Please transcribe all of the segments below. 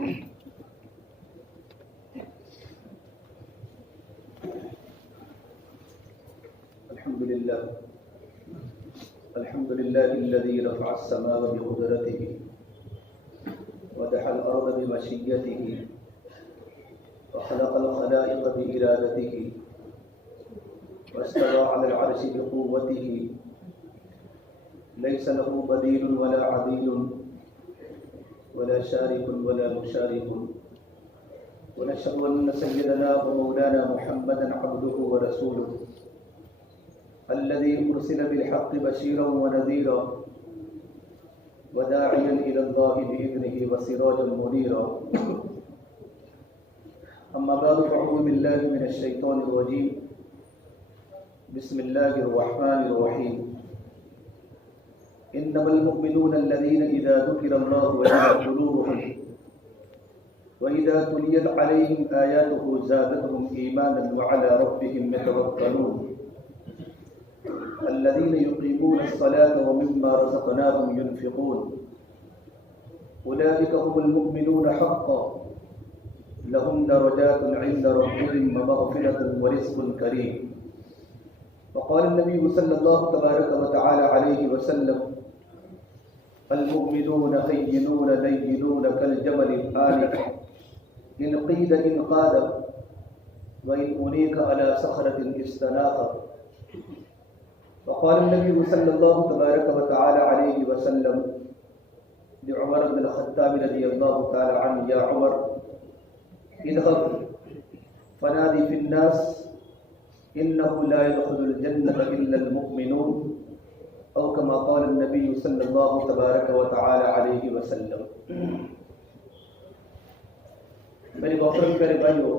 الحمد لله الذي رفع السماء بقدرته ودحى الأرض بمشيته وخلق الخلائق بإرادته واستوى على العرش بقوته ليس له بديل ولا عديل ولا شارك ولا مشارك ونشهد أن سيدنا ومولانا محمدا عبده ورسوله الذي أرسل بالحق بشيرا ونذيرا وداعيا إلى الله بإذنه وسراجا منيرا أما بعد فأعوذ بالله من الشيطان الرجيم بسم الله الرحمن الرحيم إنما المؤمنون الذين إذا ذكر الله وجلت قلوبهم وإذا تليت عليهم آياته زادتهم إيمانا وعلى ربهم يتوكلون الذين يقيمون الصلاة ومما رزقناهم ينفقون أولئك هم المؤمنون حقا لهم درجات عند ربهم ومغفرة ورزق كريم. وقال النبي صلى الله تبارك وتعالى عليه وسلم المؤمنون هينون لينون كالجبل الآنف إن قيد إن قاد وإن أنيك على صخرة استناخ. وقال النبي صلى الله تبارك وتعالى عليه وسلم لعمر بن الخطاب رضي الله تعالى عنه يا عمر اذهب فنادي في الناس إنه لا يدخل الجنة إلا المؤمنون أو كما قال النبي صلى الله تبارك وتعالى عليه وسلم. میرے محترم پیارے بھائیو،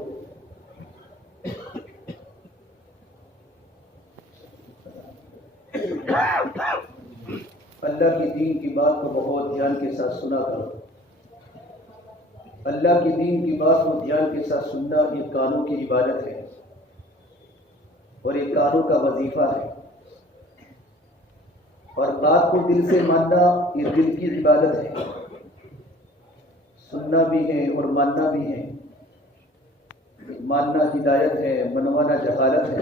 اللہ کی دین کی بات کو بہت دھیان کے ساتھ سنا کرو. اللہ کی دین کی بات کو دھیان کے ساتھ سننا یہ کانوں کی عبادت ہے اور یہ کانوں کا وظیفہ ہے، اور بات کو دل سے ماننا یہ دل کی عبادت ہے. سننا بھی ہے اور ماننا بھی ہے. ماننا ہدایت ہے، منوانا جہالت ہے.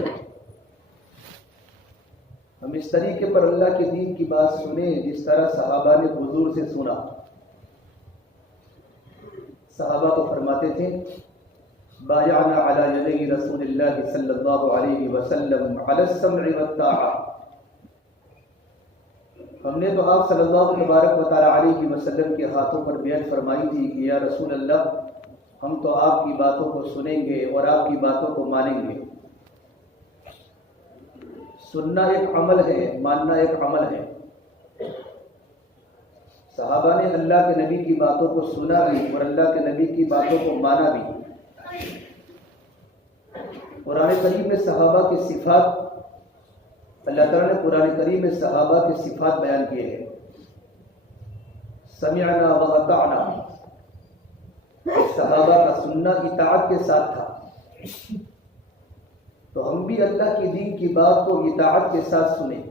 ہم اس طریقے پر اللہ کے دین کی بات سنیں جس طرح صحابہ نے حضور سے سنا. صحابہ تو فرماتے تھے بایعنا علی یدی رسول اللہ صلی اللہ علیہ وسلم علی السمع والطاعہ. ہم نے تو آپ صلی اللہ تبارک و تعالی علیہ وسلم کے ہاتھوں پر بیعت فرمائی تھی کہ یا رسول اللہ ہم تو آپ کی باتوں کو سنیں گے اور آپ کی باتوں کو مانیں گے. سننا ایک عمل ہے، ماننا ایک عمل ہے. صحابہ نے اللہ کے نبی کی باتوں کو سنا بھی اور اللہ کے نبی کی باتوں کو مانا بھی. قرآن کریم میں صحابہ کی صفات، اللہ تعالیٰ نے قرآن کریم میں صحابہ کی صفات بیان کیے ہیں. سمعنا واطعنا، صحابہ کا سننا اطاعت کے ساتھ تھا. تو ہم بھی اللہ کی دین کی بات کو اطاعت کے ساتھ سنیں.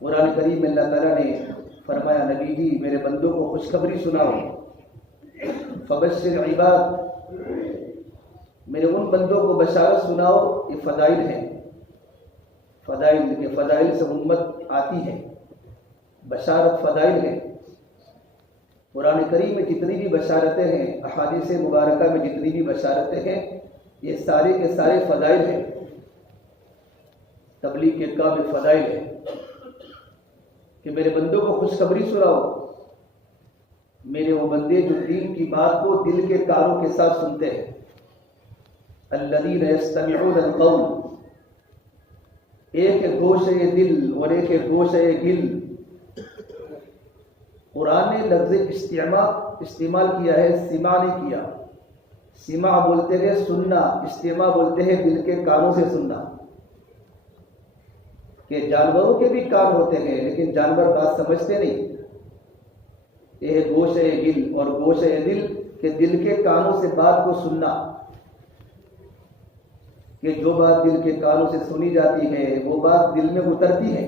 قرآن کریم میں اللہ تعالیٰ نے فرمایا نبی جی میرے بندوں کو خوشخبری سناؤ. فبشر عباد، میرے ان بندوں کو بشارت سناؤ. یہ فضائل ہیں، فضائل سے امت آتی ہے. بشارت فضائل ہے. قرآن کریم میں جتنی بھی بشارتیں ہیں، احادیث مبارکہ میں جتنی بھی بشارتیں ہیں، یہ سارے کے سارے فضائل ہیں. تبلیغ کے کام میں فضائل ہے کہ میرے بندوں کو خوشخبری سناؤ. میرے وہ بندے جو دین کی بات کو دل کے کانوں کے ساتھ سنتے ہیں. الذین یستمعون القول، ایک ہے گوشہ دل اور ایک ہے گوشہ گل. قرآن نے لفظ استعمال کیا ہے، سماع نہیں کیا. سماع بولتے ہیں سننا، استماع بولتے ہیں دل کے کانوں سے سننا. کہ جانوروں کے بھی کان ہوتے ہیں لیکن جانور بات سمجھتے نہیں. یہ ہے گوشہ گل اور گوشہ دل کہ دل کے کانوں سے بات کو سننا. کہ جو بات دل کے کانوں سے سنی جاتی ہے وہ بات دل میں اترتی ہے.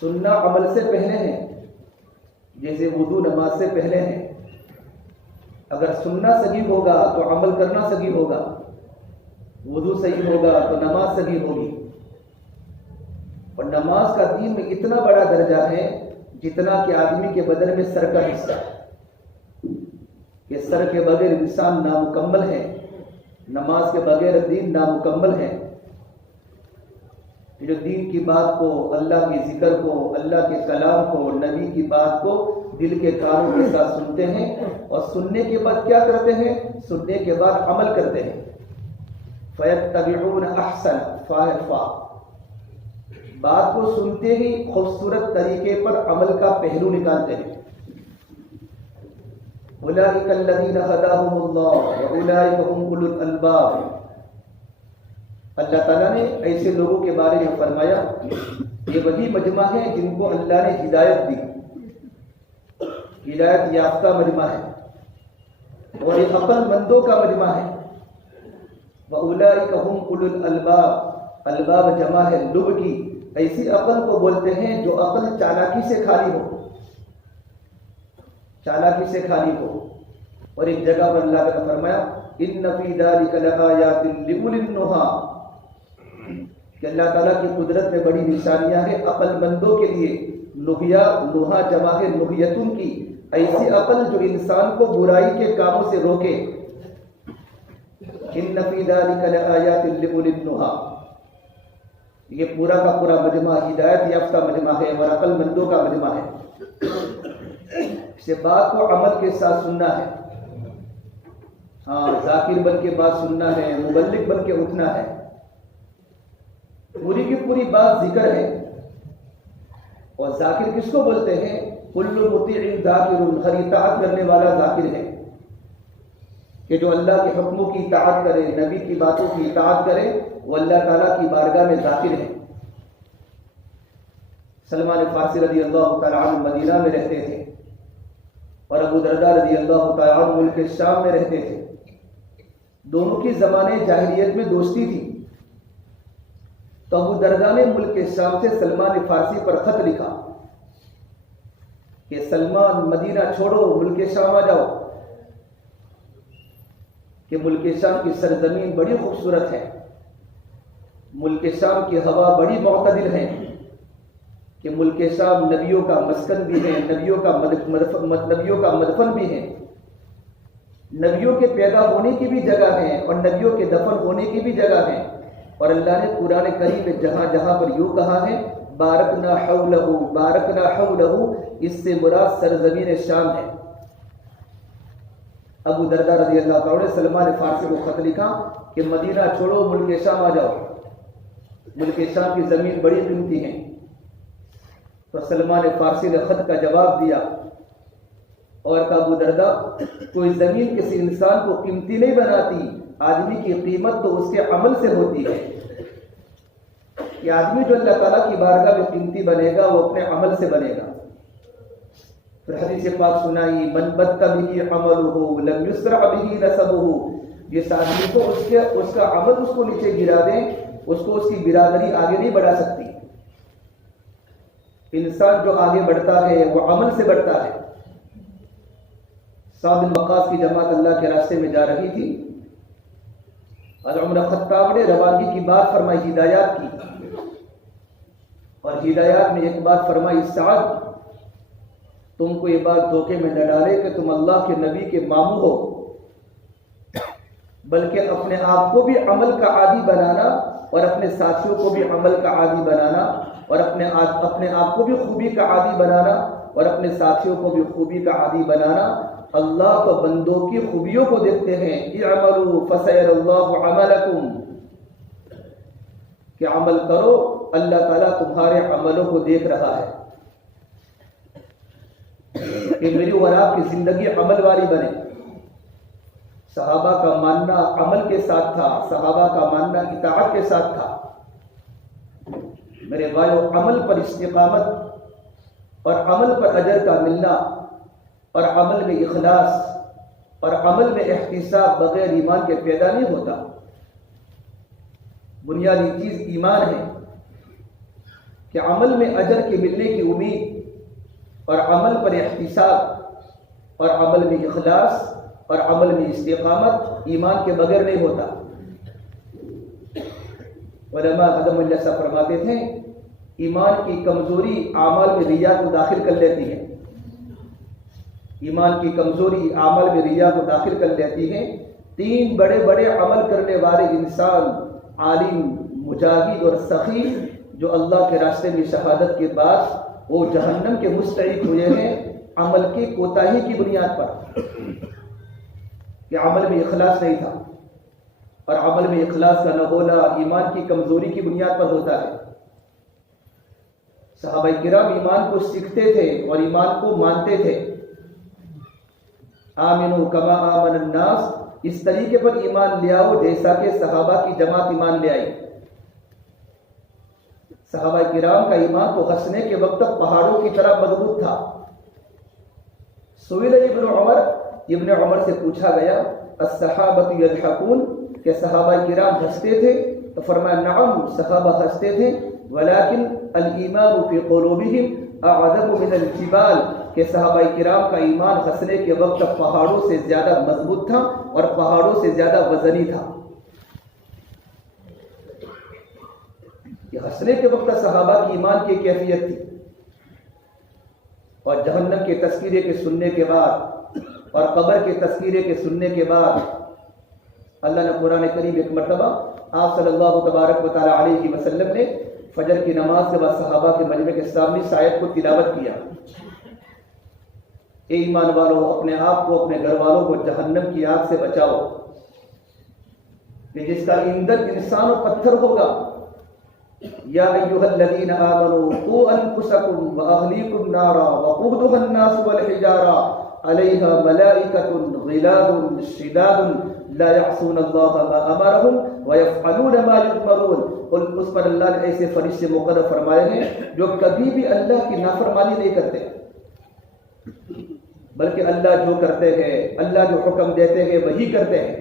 سننا عمل سے پہلے ہے. جیسے وضو نماز سے پہلے ہے، اگر سننا صحیح ہوگا تو عمل کرنا صحیح ہوگا، وضو صحیح ہوگا تو نماز صحیح ہوگی۔ اور نماز کا دین میں اتنا بڑا درجہ ہے جتنا کہ آدمی کے بدن میں سر کا حصہ ہے، کہ سر کے بغیر انسان نامکمل ہے، نماز کے بغیر دین نامکمل ہے۔ جو دین کی بات کو، اللہ کے ذکر کو، اللہ کے کلام کو، نبی کی بات کو دل کے کانوں کے ساتھ سنتے ہیں، اور سننے کے بعد کیا کرتے ہیں؟ سننے کے بعد عمل کرتے ہیں۔ فَيَتَّبِعُونَ أَحْسَنَ بات کو سنتے ہی خوبصورت طریقے پر عمل کا پہلو نکالتے ہیں۔ أُولَٰئِكَ الَّذِينَ هَدَاهُمُ اللَّهُ وَأُولَٰئِكَ هُمْ أُولُو الْأَلْبَابِ۔ اللہ تعالیٰ نے ایسے لوگوں کے بارے میں فرمایا یہ وہی مجمع ہے جن کو اللہ نے ہدایت دی، ہدایت یافتہ مجمع ہے، اور یہ عقل مندوں کا مجمع ہے۔ وَأُولَٰئِكَ هُمْ أُولُو الْأَلْبَابِ، الباب جمع ہے لب کی، ایسی عقل کو بولتے ہیں جو عقل چالاکی سے خالی ہو، چالاکی سے خالی ہو۔ اور ایک جگہ پر اللہ تعالیٰ نے فرمایا إِنَّ فِي ذَلِكَ لَآيَاتٍ لِأُولِي النُّهَىٰ، کہ اللہ تعالیٰ کی قدرت میں بڑی نشانیاں ہیں عقل مندوں کے لیے۔ نوحہ جمع ہے نوحیتن کی، ایسی عقل جو انسان کو برائی کے کاموں سے روکے۔ إِنَّ فِي ذَلِكَ لَآيَاتٍ لِأُولِي النُّهَىٰ، یہ پورا کا پورا مجمع ہدایت یافتہ مجمع ہے اور عقل مندوں کا مجمع ہے۔ اسے بات کو عمل کے ساتھ سننا ہے، ہاں ذاکر بن کے بات سننا ہے، مبلغ بن کے اٹھنا ہے۔ پوری کی پوری بات ذکر ہے، اور ذاکر کس کو بولتے ہیں؟ کل مطیع ذاکر، ہر اطاعت کرنے والا ذاکر ہے، کہ جو اللہ کے حکموں کی اطاعت کرے، نبی کی باتوں کی اطاعت کرے، وہ اللہ تعالیٰ کی بارگاہ میں ذاکر ہے۔ سلمان فارسی رضی اللہ تعالیٰ عنہ مدینہ میں رہتے تھے، اور ابو درداء رضی اللہ تعالیٰ عنہ ملک شام میں رہتے تھے۔ دونوں کی زمانے جاہلیت میں دوستی تھی، تو ابو درداء نے ملک شام سے سلمان فارسی پر خط لکھا کہ سلمان مدینہ چھوڑو، ملک شام آ جاؤ، کہ ملک شام کی سرزمین بڑی خوبصورت ہے، ملک شام کی ہوا بڑی معتدل ہے، کہ ملک شام نبیوں کا مسکن بھی ہے، نبیوں کا مدفن بھی ہے، نبیوں کے پیدا ہونے کی بھی جگہ ہے اور نبیوں کے دفن ہونے کی بھی جگہ ہے۔ اور اللہ نے قرآن کریم میں جہاں جہاں پر یوں کہا ہے بارکنا حولہ، بارکنا حولہ، اس سے مراد سرزمین شام ہے۔ ابو درداء رضی اللہ تعالیٰ نے سلمان فارسی کو خط لکھا کہ مدینہ چھوڑو، ملک شام آ جاؤ، ملک شام کی زمین بڑی قیمتی ہے۔ تو سلمان فارسی نے خط کا جواب دیا اور کہا ابو درداء، کوئی زمین کسی انسان کو قیمتی نہیں بناتی، آدمی کی قیمت تو اس کے عمل سے ہوتی ہے۔ کہ آدمی جو اللہ تعالیٰ کی بارگاہ میں قیمتی بنے گا وہ اپنے عمل سے بنے گا۔ پھر حدیث پاک سنائی من بط به عملہ لم یسرع به نسبہ، جس آدمی کو اس کا عمل اس کو نیچے گرا دیں، اس کو اس کی برادری آگے نہیں بڑھا سکتی۔ انسان جو آگے بڑھتا ہے وہ عمل سے بڑھتا ہے۔ سعد بن وقاص کی جماعت اللہ کے راستے میں جا رہی تھی، عمر خطاب نے روانگی کی بات فرمائی، ہدایات کی، اور ہدایات میں ایک بات فرمائی سعد، تم کو یہ بات دھوکے میں نہ ڈالے کہ تم اللہ کے نبی کے ماموں ہو، بلکہ اپنے آپ کو بھی عمل کا عادی بنانا اور اپنے ساتھیوں کو بھی عمل کا عادی بنانا، اور اپنے آپ کو بھی خوبی کا عادی بنانا اور اپنے ساتھیوں کو بھی خوبی کا عادی بنانا۔ اللہ تو بندوں کی خوبیوں کو دیکھتے ہیں، اعملوا فسیر اللہ عملکم، کہ عمل کرو، اللہ تعالیٰ تمہارے عملوں کو دیکھ رہا ہے، کہ میری اور آپ کی زندگی عمل والی بنے۔ صحابہ کا ماننا عمل کے ساتھ تھا، صحابہ کا ماننا اطاعت کے ساتھ تھا۔ میرے بھائیو، عمل پر استقامت اور عمل پر اجر کا ملنا اور عمل میں اخلاص اور عمل میں احتساب بغیر ایمان کے پیدا نہیں ہوتا۔ بنیادی چیز ایمان ہے، کہ عمل میں اجر کے ملنے کی امید اور عمل پر احتساب اور عمل میں اخلاص اور عمل میں استقامت ایمان کے بغیر نہیں ہوتا۔ علماء قدم اللہ صاحب فرماتے تھے ایمان کی کمزوری اعمال میں ریا کو داخل کر لیتی ہے، ایمان کی کمزوری اعمال میں ریا کو داخل کر لیتی ہے۔ 3 بڑے بڑے عمل کرنے والے انسان، عالم، مجاہد اور سخی، جو اللہ کے راستے میں شہادت کے بعد وہ جہنم کے مستحق ہوئے ہیں عمل کی کوتاہی کی بنیاد پر، کہ عمل میں اخلاص نہیں تھا، اور عمل میں اخلاص کا نہ ہونا ایمان کی کمزوری کی بنیاد پر ہوتا ہے۔ صحابہ کرام ایمان کو سیکھتے تھے اور ایمان کو مانتے تھے۔ آمنو کما آمن الناس، اس طریقے پر ایمان لے آؤ جیسا کہ صحابہ کی جماعت ایمان لے آئی۔ صحابہ کرام کا ایمان تو ہنسنے کے وقت تک پہاڑوں کی طرح مضبوط تھا۔ سئل ابن عمر سے پوچھا گیا الصحابۃ یضحکون، کہ صحابہ کرام ہنستے تھے؟ تو فرمایا نعم، صحابہ ہنستے تھے، ولکن الایمان فی قلوبہم اعظم من الجبال، کہ صحابہ کرام کا ایمان ہنسنے کے وقت پہاڑوں سے زیادہ مضبوط تھا اور پہاڑوں سے زیادہ وزنی تھا۔ یہ ہنسنے کے وقت صحابہ کی ایمان کی کیفیت تھی، اور جہنم کے تذکرے کے سننے کے بعد اور قبر کے تذکرے کے سننے کے بعد اللہ نے قرآن کریم ایک مرتبہ آپ صلی اللہ تبارک و تعالی علیہ وسلم نے فجر کی نماز کے بعد صحابہ کے مجمع کے سامنے اس آیت کو تلاوت کیا، اے ایمان والو اپنے آپ کو اپنے گھر والوں کو جہنم کی آگ سے بچاؤ، کہ جس کا ایندھن انسان و پتھر ہوگا۔ یا ایھا الذین آمنوا قوا انفسکم واہلیکم نارا وقودها الناس والحجارہ علیہا ملائکۃ غلاظ شداد لا یعصون اللہ ما امرهم ویفعلون ما یؤمرون، اور اس پر اللہ نے ایسے فرشتے مقرر فرمائے ہیں جو کبھی بھی اللہ کی نافرمانی نہیں کرتے، بلکہ اللہ جو کرتے ہیں، اللہ جو حکم دیتے ہیں وہی کرتے ہیں۔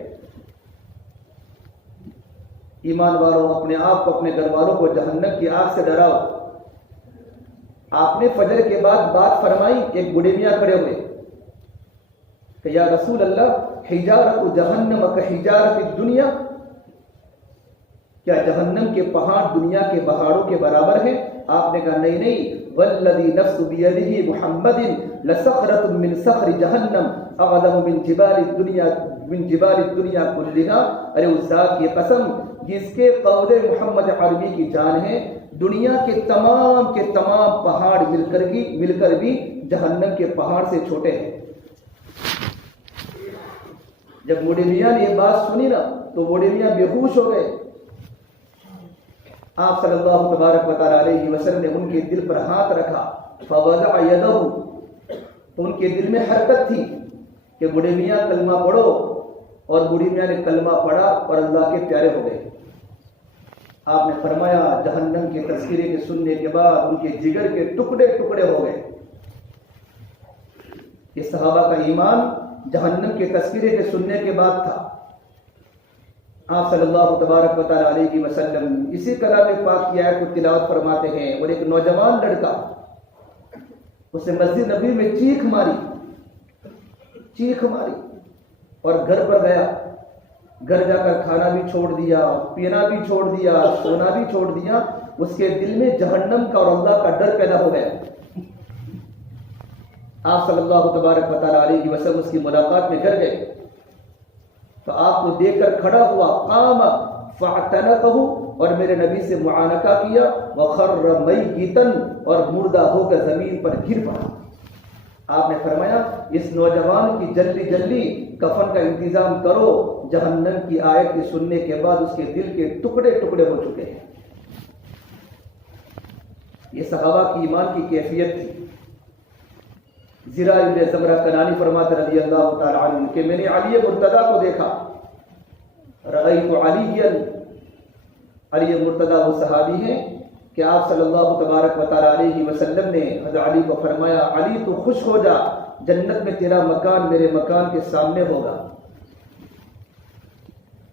ایمان والوں اپنے آپ کو اپنے گھر والوں کو جہنم کی آگ سے ڈراؤ۔ آپ نے فجر کے بعد بات فرمائی، ایک بوڑھے میاں کھڑے ہوئے کہ یا رسول اللہ حجارۃ جہنم کحجارۃ الدنیا، کیا جہنم کے پہاڑ دنیا کے پہاڑوں کے برابر ہیں؟ آپ نے کہا نہیں، والذی نفس بیدہ محمد لصخرۃ من صخر جہنم اعظم من جبال الدنیا کلھا، ارے اس ذات کی قسم جس کے قول محمد عربی کی جان ہے، دنیا کے تمام پہاڑ مل کر بھی جہنم کے پہاڑ سے چھوٹے ہیں۔ جب بوڑھے میاں نے یہ بات سنی نا تو بوڑھے میاں بے ہوش ہو گئے۔ آپ صلی اللہ تبارک و تعالی علیہ وسلم نے ان کے دل پر ہاتھ رکھا، فوضع یدہ، تو ان کے دل میں حرکت تھی کہ بوڑھے میاں کلمہ پڑھو، اور بوڑھی میاں نے کلمہ پڑھا اور اللہ کے پیارے ہو گئے۔ آپ نے فرمایا جہنم کے تذکرے کے سننے کے بعد ان کے جگر کے ٹکڑے ٹکڑے ہو گئے۔ یہ صحابہ کا ایمان جہنم کے تذکرے کے سننے کے بعد تھا۔ آپ صلی اللہ تبارک و تعالی علیہ وسلم اسی کلام پاک کی آیت کو تلاوت فرماتے ہیں، اور ایک نوجوان لڑکا اس نے مسجد نبوی میں چیخ ماری اور گھر پر گیا، گھر جا کر کھانا بھی چھوڑ دیا، پینا بھی چھوڑ دیا، سونا بھی چھوڑ دیا۔ اس کے دل میں جہنم کا اور اللہ کا ڈر پیدا ہو گیا۔ آپ صلی اللہ تبارک و تعالی علیہ وسلم اس کی ملاقات میں گھر گئے تو آپ کو دیکھ کر کھڑا ہوا، قام فاعتنقہ، اور میرے نبی سے معانقہ کیا، وخر میتا، اور مردہ ہو کر زمین پر گر پڑا۔ آپ نے فرمایا اس نوجوان کی جلدی کفن کا انتظام کرو، جہنم کی آیت کے سننے کے بعد اس کے دل کے ٹکڑے ٹکڑے ہو چکے ہیں۔ یہ صحابہ کی ایمان کی کیفیت تھی۔ زرا ابن زمرہ کنانی فرماتے رضی اللہ تعالی عنہ کہ میں نے علی مرتضیٰ کو دیکھا، رأیت علی مرتضیٰ وہ صحابی ہیں کہ آپ صلی اللہ تبارک و تعالی علیہ وسلم نے حضرت علی کو فرمایا علی تو خوش ہو جا، جنت میں تیرا مکان میرے مکان کے سامنے ہوگا۔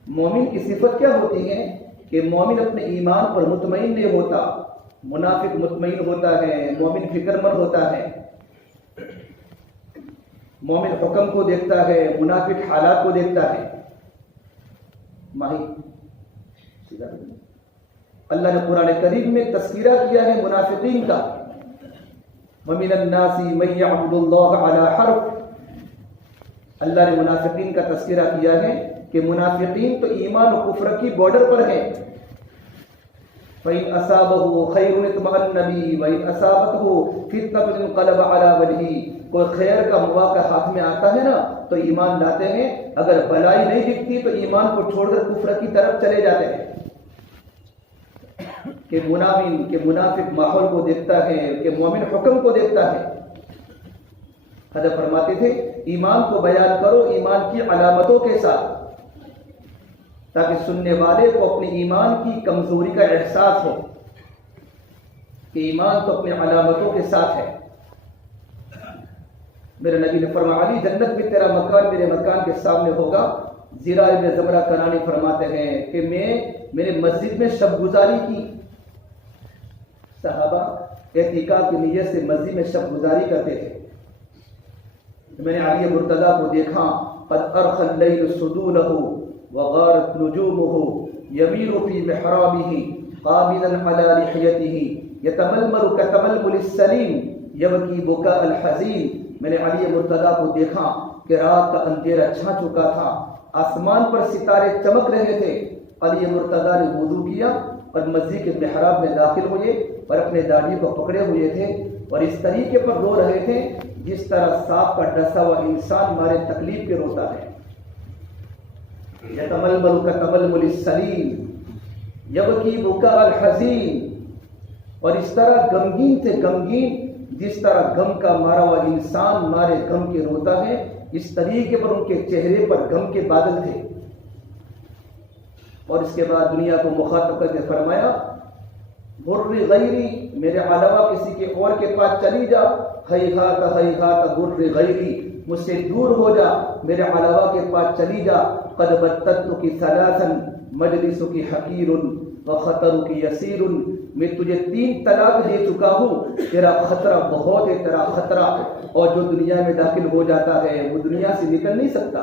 مومن کی صفت کیا ہوتی ہے کہ مومن اپنے ایمان پر مطمئن نہیں ہوتا، منافق مطمئن ہوتا ہے، مومن فکر مند ہوتا ہے۔ مومن حکم کو دیکھتا ہے، منافق حالات کو دیکھتا ہے۔ اللہ نے قرآن کریم میں تذکرہ کیا ہے منافقین کا، وَمِنَ النَّاسِ مَن يَعْبُدُ اللَّهَ عَلَى حَرْفٍ۔ اللہ نے منافقین کا تذکرہ کیا ہے کہ منافقین تو ایمان و کفر کی بارڈر پر ہیں۔ فَإِنْ أَصَابَهُ خَيْرٌ اطْمَأَنَّ بِهِ وَإِنْ أَصَابَتْهُ فِتْنَةٌ انقلب عَلَى وَجْهِهِ۔ کوئی خیر کا مواقع ہاتھ میں آتا ہے نا تو ایمان لاتے ہیں، اگر بلائی نہیں دکھتی تو ایمان کو چھوڑ کر کفر کی طرف چلے جاتے ہیں۔ کہ منافق ماحول کو دیکھتا ہے، کہ مومن حکم کو دیکھتا ہے۔ حضرت فرماتے تھے ایمان کو بیان کرو ایمان کی علامتوں کے ساتھ، تاکہ سننے والے کو اپنے ایمان کی کمزوری کا احساس ہو کہ ایمان تو اپنے علامتوں کے ساتھ ہے۔ میرے نبی نے فرمایا علی جنت میں تیرا مکان میرے مکان کے سامنے ہوگا۔ زیرا ابن زمرہ کنانی فرماتے ہیں کہ میں نے مسجد میں شب گزاری کی، صحابہ اعتکاف کی نیت سے مسجد میں شب گزاری کرتے تھے۔ میں نے علی مرتضیٰ کو دیکھا، قد ارخى الليل سدوله وغارت نجومه يميل في محرابه قابضا على لحيته يتململ كتململ السليم يبكي بكاء الحزين۔ میں نے علی مرتضیٰ کو دیکھا کہ رات کا اندھیرا چھا چکا تھا، آسمان پر ستارے چمک رہے تھے۔ علی مرتضیٰ نے وضو کیا اور مسجد کے محراب میں داخل ہوئے اور اپنے داڑھی کو پکڑے ہوئے تھے اور اس طریقے پر رو رہے تھے جس طرح سانپ کا ڈسا ہوا انسان مارے تکلیف کے روتا ہے۔ یتململ کتململ السلیم یبکی بکاء الحزین، اور اس طرح غمگین سے غمگین جس طرح غم کا مارا ہوا انسان مارے غم کے روتا ہے، اس طریقے پر ان کے چہرے پر غم کے بادل تھے۔ اور اس کے بعد دنیا کو مخاطب کر کے فرمایا غر غیری، میرے علاوہ کسی کے اور کے پاس چلی جا، ہیہات غر غیری، مجھ سے دور ہو جا، میرے علاوہ کے پاس چلی جا۔ قد بتتک ثلاثا مجلسک حقیر وخطرک یسیر، میں تجھے 3 طلاق دے چکا ہوں، تیرا خطرہ بہت ہے، تیرا خطرہ، اور جو دنیا میں داخل ہو جاتا ہے وہ دنیا سے نکل نہیں سکتا۔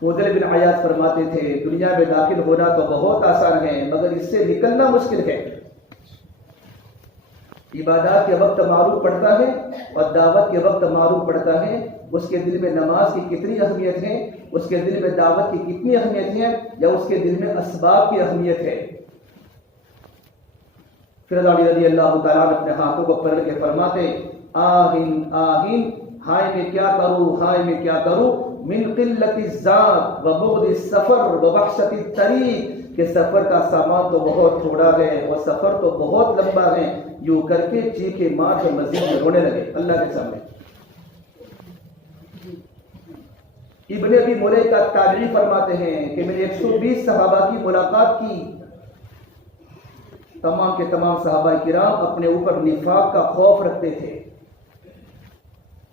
فضیل بن عیاض فرماتے تھے دنیا میں داخل ہونا تو بہت آسان ہے مگر اس سے نکلنا مشکل ہے۔ عبادات کے وقت معروف پڑتا ہے اور دعوت کے وقت معروف پڑتا ہے، اس کے دل میں نماز کی کتنی اہمیت ہے، اس کے دل میں دعوت کی کتنی اہمیت ہے، یا اس کے دل میں اسباب کی اہمیت ہے۔ پھر علی رضی اللہ تعالیٰ اپنے ہاتھوں کو پکڑ کے فرماتے آہن آہن، ہائے میں کیا کروں، ہائے میں کیا کروں، من قلت الزاد و بغض السفر و وحشت الطریق، کہ سفر کا سامان تو بہت تھوڑا ہے اور سفر تو بہت لمبا ہے، یوں کر کے چیخے مار کے مسجد میں رونے لگے اللہ کے سامنے۔ ابن ابی ملیکہ تابعی فرماتے ہیں کہ میں نے 120 صحابہ کی ملاقات کی، تمام کے تمام صحابہ کرام اپنے اوپر نفاق کا خوف رکھتے تھے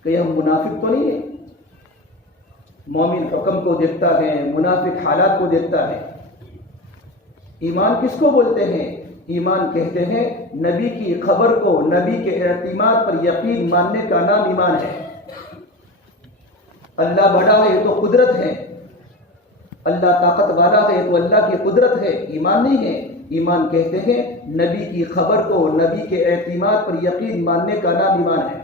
کہ ہم منافق تو نہیں ہیں۔ مومن حکم کو دیکھتا ہے، منافق حالات کو دیکھتا ہے۔ ایمان کس کو بولتے ہیں؟ ایمان کہتے ہیں نبی کی خبر کو، نبی کے اعتماد پر یقین ماننے کا نام ایمان ہے۔ اللہ بڑا ہے یہ تو قدرت ہے، اللہ طاقت والا ہے تو اللہ کی قدرت ہے، ایمان نہیں ہے۔ ایمان کہتے ہیں نبی کی خبر کو، نبی کے اعتماد پر یقین ماننے کا نام ایمان ہے۔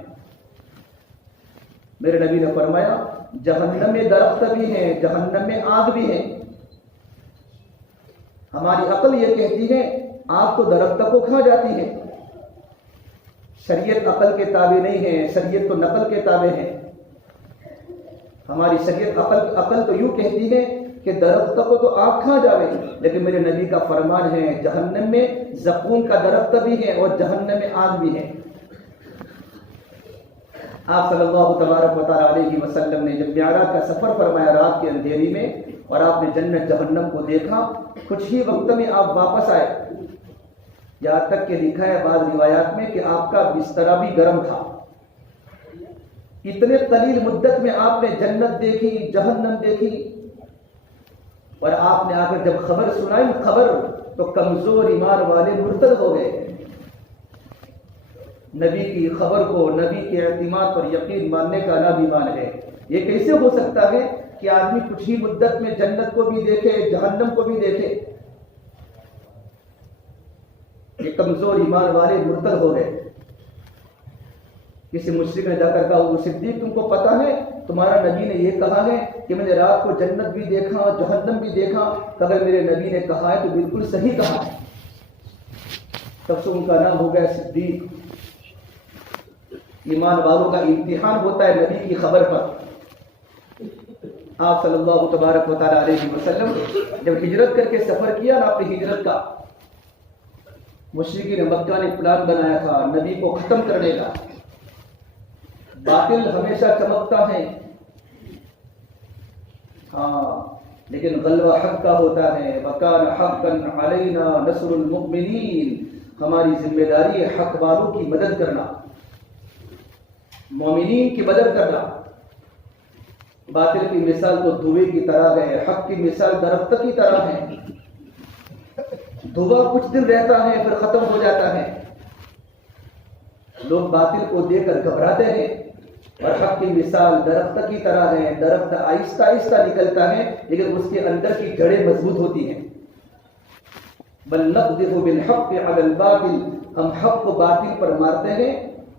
میرے نبی نے فرمایا جہنم میں درخت بھی ہیں، جہنم میں آگ بھی ہے۔ ہماری عقل یہ کہتی ہے آگ تو درخت کو کھا جاتی ہے، شریعت عقل کے تابع نہیں ہے، شریعت تو نقل کے تابع ہے۔ ہماری شریعت عقل تو یوں کہتی ہے کہ درخت کو تو آگ کھا جاوے، لیکن میرے نبی کا فرمان ہے جہنم میں زقوم کا درخت بھی ہے اور جہنم میں آگ بھی ہے۔ آپ صلی اللہ تبارک و تعالیٰ علیہ وسلم نے جب معراج کا سفر فرمایا رات کے اندھیری میں، اور آپ نے جنت جہنم کو دیکھا، کچھ ہی وقت میں آپ واپس آئے، یہاں تک کہ لکھا ہے بعض روایات میں کہ آپ کا بستر بھی گرم تھا۔ اتنے قلیل مدت میں آپ نے جنت دیکھی، جہنم دیکھی، اور آپ نے آ کر جب خبر سنائی خبر تو کمزور ایمان والے مرتد ہو گئے۔ نبی کی خبر کو، نبی کے اعتماد پر یقین ماننے کا نام ایمان ہے۔ یہ کیسے ہو سکتا ہے کہ آدمی کچھ ہی مدت میں جنت کو بھی دیکھے، جہنم کو بھی دیکھے؟ یہ کمزور ایمان والے مرتد ہو گئے۔ کسی مشرک نے جا کر کہا، وہ صدیق تم کو پتا ہے تمہارا نبی نے یہ کہا ہے کہ میں نے رات کو جنت بھی دیکھا، جہنم بھی دیکھا؟ کہ اگر میرے نبی نے کہا ہے تو بالکل صحیح کہا ہے۔ تب سے ان کا نام ہو گیا صدیق۔ ایمان والوں کا امتحان ہوتا ہے نبی کی خبر پر۔ آپ صلی اللہ تبارک و تعالی علیہ وسلم جب ہجرت کر کے سفر کیا نا، اپنی ہجرت کا، مشرکین مکہ نے پلان بنایا تھا نبی کو ختم کرنے کا۔ باطل ہمیشہ چمکتا ہے، ہاں، لیکن غلبہ حق کا ہوتا ہے۔ وَكَانَ حَقًّا عَلَيْنَا نَصْرُ الْمُؤْمِنِينَ، ہماری ذمہ داری ہے حق والوں کی مدد کرنا، مومنین کی مدد کرنا۔ باطل کی مثال تو دھوئے کی طرح ہے، حق کی مثال درخت کی طرح ہے۔ دھواں کچھ دن رہتا ہے پھر ختم ہو جاتا ہے۔ لوگ باطل کو دیکھ کر گھبراتے ہیں، اور حق کی مثال درخت کی طرح ہے۔ درخت آہستہ آہستہ نکلتا ہے لیکن اس کے اندر کی جڑیں مضبوط ہوتی ہیں۔ بل نقذف بالحق علی الباطل، ہم حق کو باطل پر مارتے ہیں،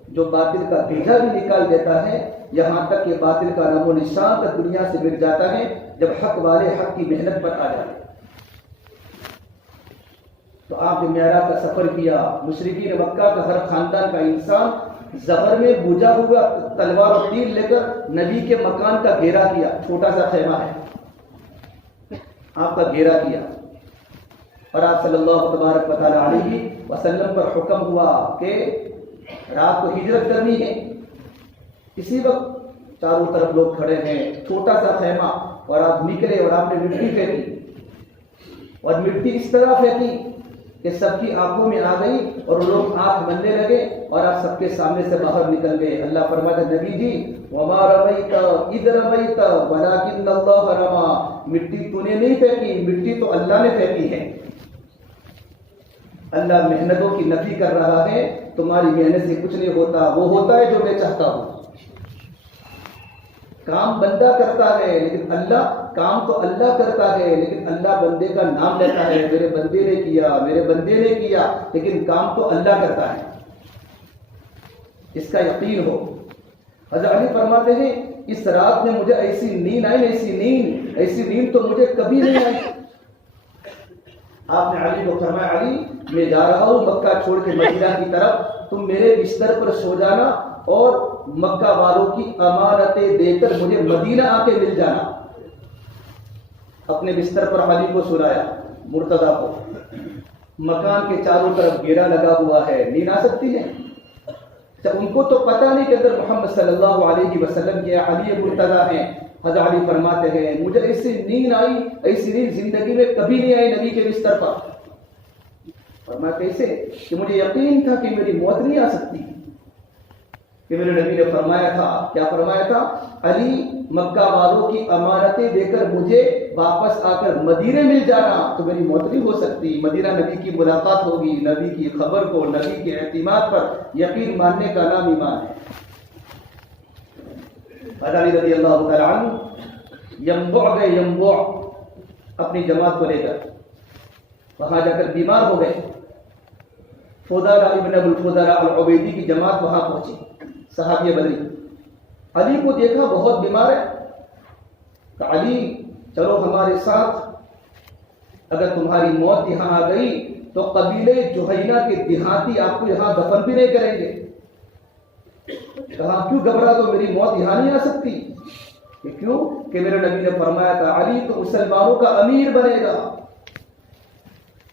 جو باطل کا بیجا بھی نکال دیتا ہے، یہاں تک کہ باطل کا نام و نشان تک دنیا سے مٹ جاتا ہے جب حق والے حق کی محنت پر آ جاتے ہیں۔ تو آپ نے معراج کا سفر کیا، مشرکین مکہ کا ہر خاندان کا انسان زفر میں بوجھا ہوا تلوار اور تیر لے کر نبی کے مکان کا گھیرا کیا۔ چھوٹا سا خیمہ ہے، آپ کا گھیرا کیا، اور آپ صلی اللہ تبارک و تعالی علیہ وسلم پر حکم ہوا کہ رات کو ہجرت کرنی ہے۔ اسی وقت چاروں طرف لوگ کھڑے ہیں، چھوٹا سا خیمہ، اور آپ نکلے اور آپ نے مٹی پھینکی، اور مٹی اس طرح پھینکی کہ سب کی آنکھوں میں آ گئی اور لوگ آنکھ بننے لگے اور آپ سب کے سامنے سے باہر نکل گئے۔ اللہ فرماتا ہے نبی جی وَمَا رَمَيْتَ إِذْ رَمَيْتَ وَلَكِنَّ اللَّهَ رَمَى، مٹی تو نے نہیں پھینکی، مٹی تو اللہ نے پھینکی ہے۔ اللہ محنتوں کی نفی کر رہا ہے، تمہاری محنت سے کچھ نہیں ہوتا، وہ ہوتا ہے جو میں چاہتا ہوں۔ کام بندہ کرتا ہے لیکن اللہ، کام تو اللہ کرتا ہے لیکن اللہ بندے کا نام لیتا ہے، میرے بندے نے کیا، میرے بندے نے کیا، لیکن کام تو اللہ کرتا ہے، اس کا یقین ہو۔ حضرت علی فرماتے ہیں اس رات میں مجھے ایسی نیند آئی، ایسی نیند تو مجھے کبھی نہیں آئی۔ آپ نے علی کو فرمایا علی میں جا رہا ہوں مکہ چھوڑ کے مدینہ کی طرف، تم میرے بستر پر سو جانا اور مکہ والوں کی امانتیں دے کر مجھے مدینہ آ کے مل جانا۔ اپنے بستر پر علی کو سلایا، مرتضیٰ کو، مکان کے چاروں طرف گھیرا لگا ہوا ہے، نیند آ سکتی ہے؟ جب ان کو تو پتہ نہیں کہ اندر محمد صلی اللہ علیہ وسلم کے علی مرتضیٰ ہیں۔ حضرت علی فرماتے ہیں مجھے ایسی نیند آئی، ایسی نیند زندگی میں کبھی نہیں آئی نبی کے بستر پر۔ فرمایا کیسے؟ کہ مجھے یقین تھا کہ میری موت نہیں آ سکتی، کہ میرے نبی نے فرمایا تھا، کیا فرمایا تھا؟ علی مکہ والوں کی امانتیں دے کر مجھے واپس آ کر مدینے مل جانا تو میری موت نہیں ہو سکتی۔ مدینہ نبی کی ملاقات ہوگی، نبی کی خبر کو، نبی کے اعتماد پر یقین ماننے کا نام ایمان ہے۔ علی رضی اللہ تعالیٰ عنہ ینبع اپنی جماعت کو لے کر وہاں جا کر بیمار ہو گئے۔ فضالہ ابن ابو الفضالہ العبیدی کی جماعت وہاں پہنچی، صحابی بدری۔ علی کو دیکھا بہت بیمار ہے، کہ علی چلو ہمارے ساتھ، اگر تمہاری موت یہاں آ گئی تو قبیلے جوہینہ کے دیہاتی آپ کو یہاں دفن بھی نہیں کریں گے۔ کہا کیوں گھبرا تو میری موت یہاں نہیں آ سکتی؟ کہ کیوں؟ کہ میرے نبی نے فرمایا تھا علی تو مسلمانوں کا امیر بنے گا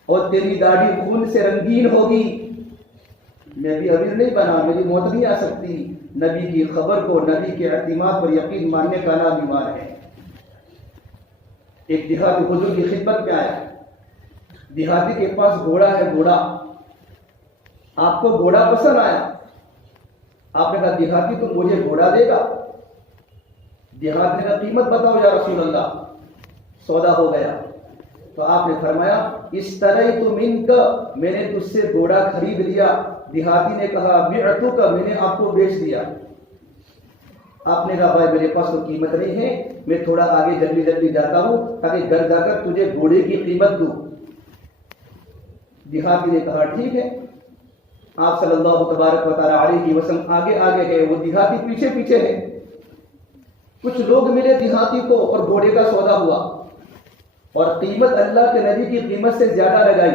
اور تیری داڑھی خون سے رنگین ہوگی۔ میں بھی امیر نہیں بنا، میری موت نہیں آ سکتی۔ نبی کی خبر کو، نبی کے اعتماد پر یقین ماننے کا نام ایمان ہے۔ ایک دیہاتی حضور کی خدمت میں آیا، دیہاتی کے پاس گھوڑا ہے، گھوڑا، آپ کو گھوڑا پسند آیا؟ آپ نے کہا دیہاتی تم مجھے گھوڑا دے گا؟ دیہاتی نے قیمت بتاؤ یا رسول اللہ۔ سودا ہو گیا، تو آپ نے فرمایا اشتریت منک، میں نے تجھ سے گھوڑا خرید لیا۔ دیہاتی نے کہا بعتک، میں نے آپ کو بیچ دیا۔ آپ نے کہا بھائی میرے پاس تو قیمت نہیں ہے، میں تھوڑا آگے جلدی جلدی جاتا ہوں تاکہ گھر جا کر تجھے گھوڑے کی قیمت دوں۔ دیہاتی نے کہا ٹھیک ہے۔ آپ صلی اللہ تبارک و تعالی علیہ وسلم آگے آگے گئے، وہ دیہاتی پیچھے پیچھے ہے۔ کچھ لوگ ملے دیہاتی کو اور گھوڑے کا سودا ہوا، اور قیمت اللہ کے نبی کی قیمت سے زیادہ لگائی۔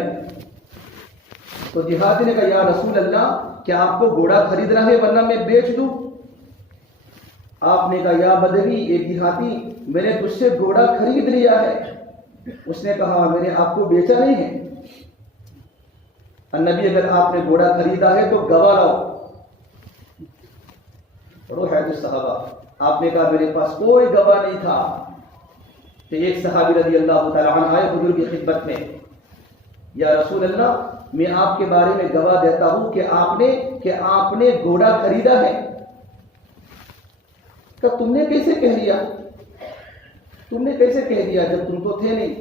تو دیہاتی نے کہا یا رسول اللہ کیا آپ کو گھوڑا خریدنا ہے ورنہ میں بیچ دوں؟ آپ نے کہا یا بدوی، ایک دیہاتی، میں نے تجھ سے گھوڑا خرید لیا ہے۔ اس نے کہا میں نے آپ کو بیچا نہیں ہے۔ نبی اگر آپ نے گھوڑا خریدا ہے تو گواہ لاؤ۔ پڑھو حدیث صحابہ۔ آپ نے کہا میرے پاس کوئی گواہ نہیں تھا۔ کہ ایک صحابی رضی اللہ تعالی عنہ آئے حضور کی خدمت میں، یا رسول اللہ میں آپ کے بارے میں گواہ دیتا ہوں کہ آپ نے گھوڑا خریدا ہے۔ کہ تم نے کیسے کہہ دیا؟ تم نے کیسے کہہ دیا جب تم تو تھے نہیں؟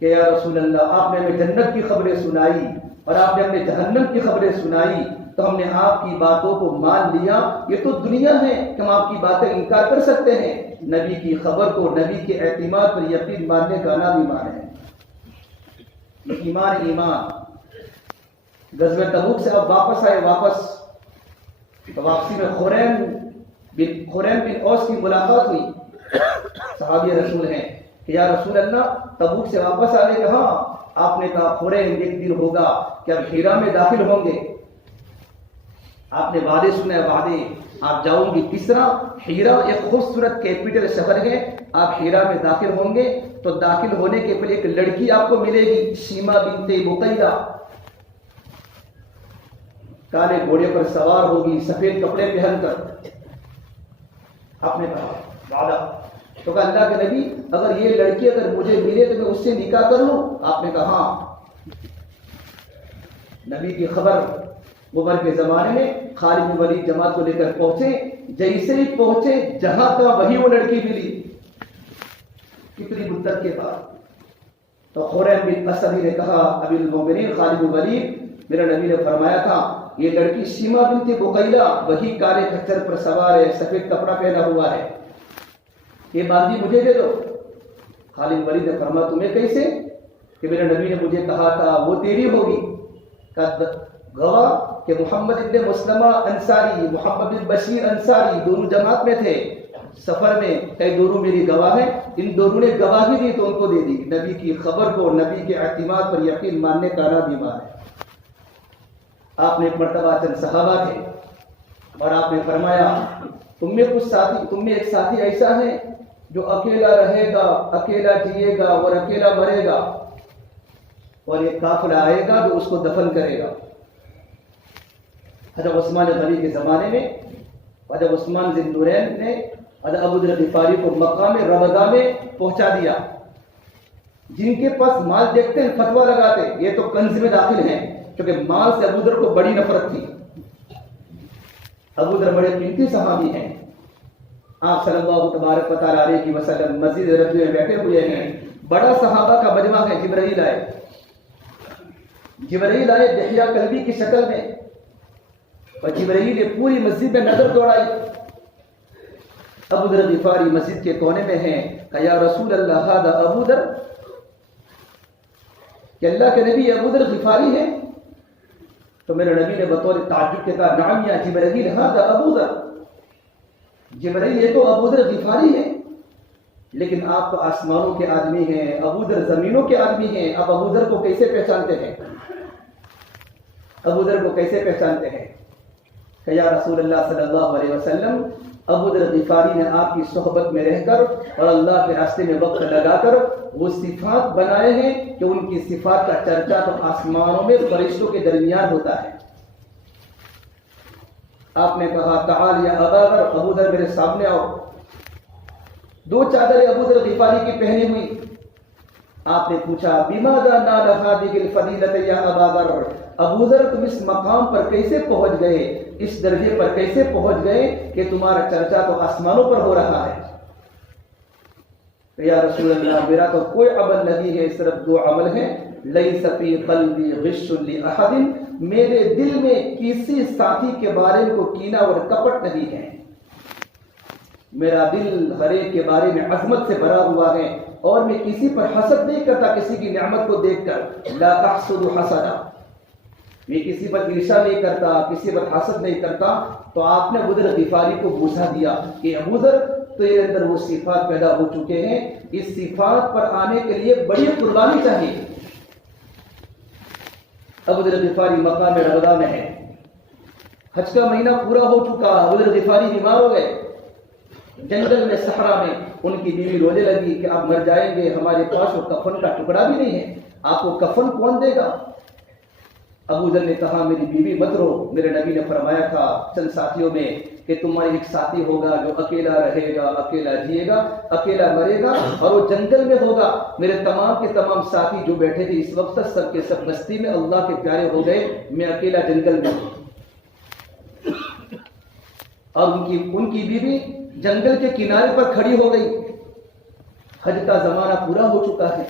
کہ یا رسول اللہ آپ نے ہمیں جنت کی خبریں سنائی اور آپ نے ہمیں جہنم کی خبریں سنائی تو ہم نے آپ کی باتوں کو مان لیا۔ یہ تو دنیا ہے کہ ہم آپ کی باتیں انکار کر سکتے ہیں، نبی کی خبر کو، نبی کے اعتماد پر یقین ماننے کا نام ایمان ہے۔ ایمان ایمان۔ غزوہ تبوک سے اب واپس آئے، واپسی میں خریم بن اوس کی ملاقات ہوئی۔ صحابی رسول ہیں کہ یا رسول اللہ تبوک سے واپس آنے کا، ہاں۔ آپ نے کہا خریم ایک دن ہوگا کہ اب ہیرا میں داخل ہوں گے۔ آپ نے وعدے سنے، وعدے آپ جاؤں گی کسرا، ہیرا ایک خوبصورت کیپٹل شہر ہے، آپ ہیرا میں داخل ہوں گے تو داخل ہونے کے پہلے ایک لڑکی آپ کو ملے گی، شیما بنت بقیہ، کالے گھوڑے پر سوار ہوگی، سفید کپڑے پہن کر۔ آپ نے کہا وعدہ؟ تو کہا اللہ کے نبی اگر یہ لڑکی اگر مجھے ملے تو میں اس سے نکاح کر لوں؟ آپ نے کہا ہاں۔ نبی کی خبر عمر کے زمانے میں خالد بن ولید جماعت کو لے کر پہنچے، جیسے ہی پہنچے جہاں تھا وہی وہ لڑکی ملی، کتنی مدت کے بعد۔ تو خریم بن اسد نے کہا ابی المومنین خالد بن ولید، میرا نبی نے فرمایا تھا یہ لڑکی شیما بنت بقیہ وہی کالے کچر پر سوار ہے، سفید کپڑا پہنا ہوا ہے، یہ باندھی مجھے دے دو۔ خالد ولید نے فرمایا تمہیں کیسے؟ کہ میرے نبی نے مجھے کہا تھا وہ تیری ہوگی۔ گواہ کہ محمد ابن مسلمہ انصاری، محمد بن بشیر انصاری دونوں جماعت میں تھے سفر میں، کئی دونوں میری گواہ ہیں، ان دونوں نے گواہی دی تو ان کو دے دی۔ نبی کی خبر کو، نبی کے اعتماد پر یقین ماننے کا نام ایمان ہے۔ آپ نے ایک مرتبہ چند صحابہ تھے اور آپ نے فرمایا تم میں کچھ ساتھی، تم میں ایک ساتھی ایسا ہے جو اکیلا رہے گا، اکیلا جیے گا اور اکیلا مرے گا، اور ایک قافلہ آئے گا جو اس کو دفن کرے گا۔ حضرت عثمان غنی کے زمانے میں حضرت عثمان ذی النورین نے حضرت ابو ذر غفاری کو مقام ربضہ میں پہنچا دیا۔ جن کے پاس مال دیکھتے ہیں فتویٰ لگاتے یہ تو کنز میں داخل ہیں، کیونکہ مال سے ابو ذر کو بڑی نفرت تھی۔ ابو ذر بڑے قیمتی صحابی ہیں۔ آپ صلی اللہ تبارک و تعالی علیہ وسلم مسجد رضوی میں بیٹھے ہوئے ہیں، بڑا صحابہ کا مجمع ہے۔ جبرائیل آئے دحیہ کلبی کی شکل میں، اور جبرائیل نے پوری مسجد میں نظر دوڑائی۔ ابو ذر غفاری مسجد کے کونے میں ہیں، کہ یا رسول اللہ ھذا ابو ذر، کہ اللہ کے نبی ابو ذر غفاری ہے؟ تو میرے نبی نے بطور تعجب کے کہا نعم یا جبرائیل ھذا ابو ذر، جبرائیل یہ تو ابو ذر غفاری ہے، لیکن آپ تو آسمانوں کے آدمی ہیں، ابو ذر زمینوں کے آدمی ہیں، آپ ابو ذر کو کیسے پہچانتے ہیں؟ ابو ذر کو کیسے پہچانتے ہیں؟ کہ یا رسول اللہ صلی اللہ علیہ وسلم ابو ذر غفاری نے آپ کی صحبت میں رہ کر اور اللہ کے راستے میں وقت لگا کر وہ صفات بنائے ہیں کہ ان کی صفات کا چرچا تو آسمانوں میں فرشتوں کے درمیان ہوتا ہے۔ آپ نے کہا تعال یا ابا ذر، ابو ذر میرے سامنے آؤ۔ دو چادریں ابو ذر غفاری کی پہنی ہوئی۔ آپ نے پوچھا بماذا نال هذه الفضیلۃ یا ابا ذر، ابو ذر تم اس مقام پر کیسے پہنچ گئے، اس درجے پر کیسے پہنچ گئے کہ تمہارا چرچا تو آسمانوں پر ہو رہا ہے؟ کہ یا رسول اللہ میرا تو کوئی عمل نہیں ہے، صرف 2 عمل ہیں، لیس فی قلبی غش لأحد، میرے دل میں کسی ساتھی کے بارے میں کوئی کینہ اور کپٹ نہیں ہے، میرا دل ہر ایک کے بارے میں عظمت سے بھرا ہوا ہے، اور میں کسی پر حسد نہیں کرتا کسی کی نعمت کو دیکھ کر، لا احسد حسدا، میں کسی پر عرشا نہیں کرتا، کسی پر حسد نہیں کرتا۔ تو آپ نے ابو ذر غفاری کو بوجھا دیا کہ ابو ذر تیرے اندر وہ صفات پیدا ہو چکے ہیں، اس صفات پر آنے کے لیے بڑی قربانی چاہیے۔ ابو ذر غفاری مقام رغدہ میں ہے، حج کا مہینہ پورا ہو چکا، ابو ذر غفاری بیمار ہو گئے، جنگل میں صحرا میں ان کی بیوی رونے لگی کہ آپ مر جائیں گے، ہمارے پاس وہ کفن کا ٹکڑا بھی نہیں ہے، آپ کو کفن کون دے گا؟ ابو ذر نے کہا میری بیوی مت رو، میرے نبی نے فرمایا تھا چند ساتھیوں میں کہ تمہارا ایک ساتھی ہوگا جو اکیلا رہے گا، اکیلا جیے گا، اکیلا مرے گا، اور وہ جنگل میں ہوگا۔ میرے تمام کے تمام ساتھی جو بیٹھے تھے اس وقت سب کے سب بستی میں اللہ کے پیارے ہو گئے، میں اکیلا جنگل میں ہوں۔ اور ان کی بیوی جنگل کے کنارے پر کھڑی ہو گئی، حج کا زمانہ پورا ہو چکا ہے،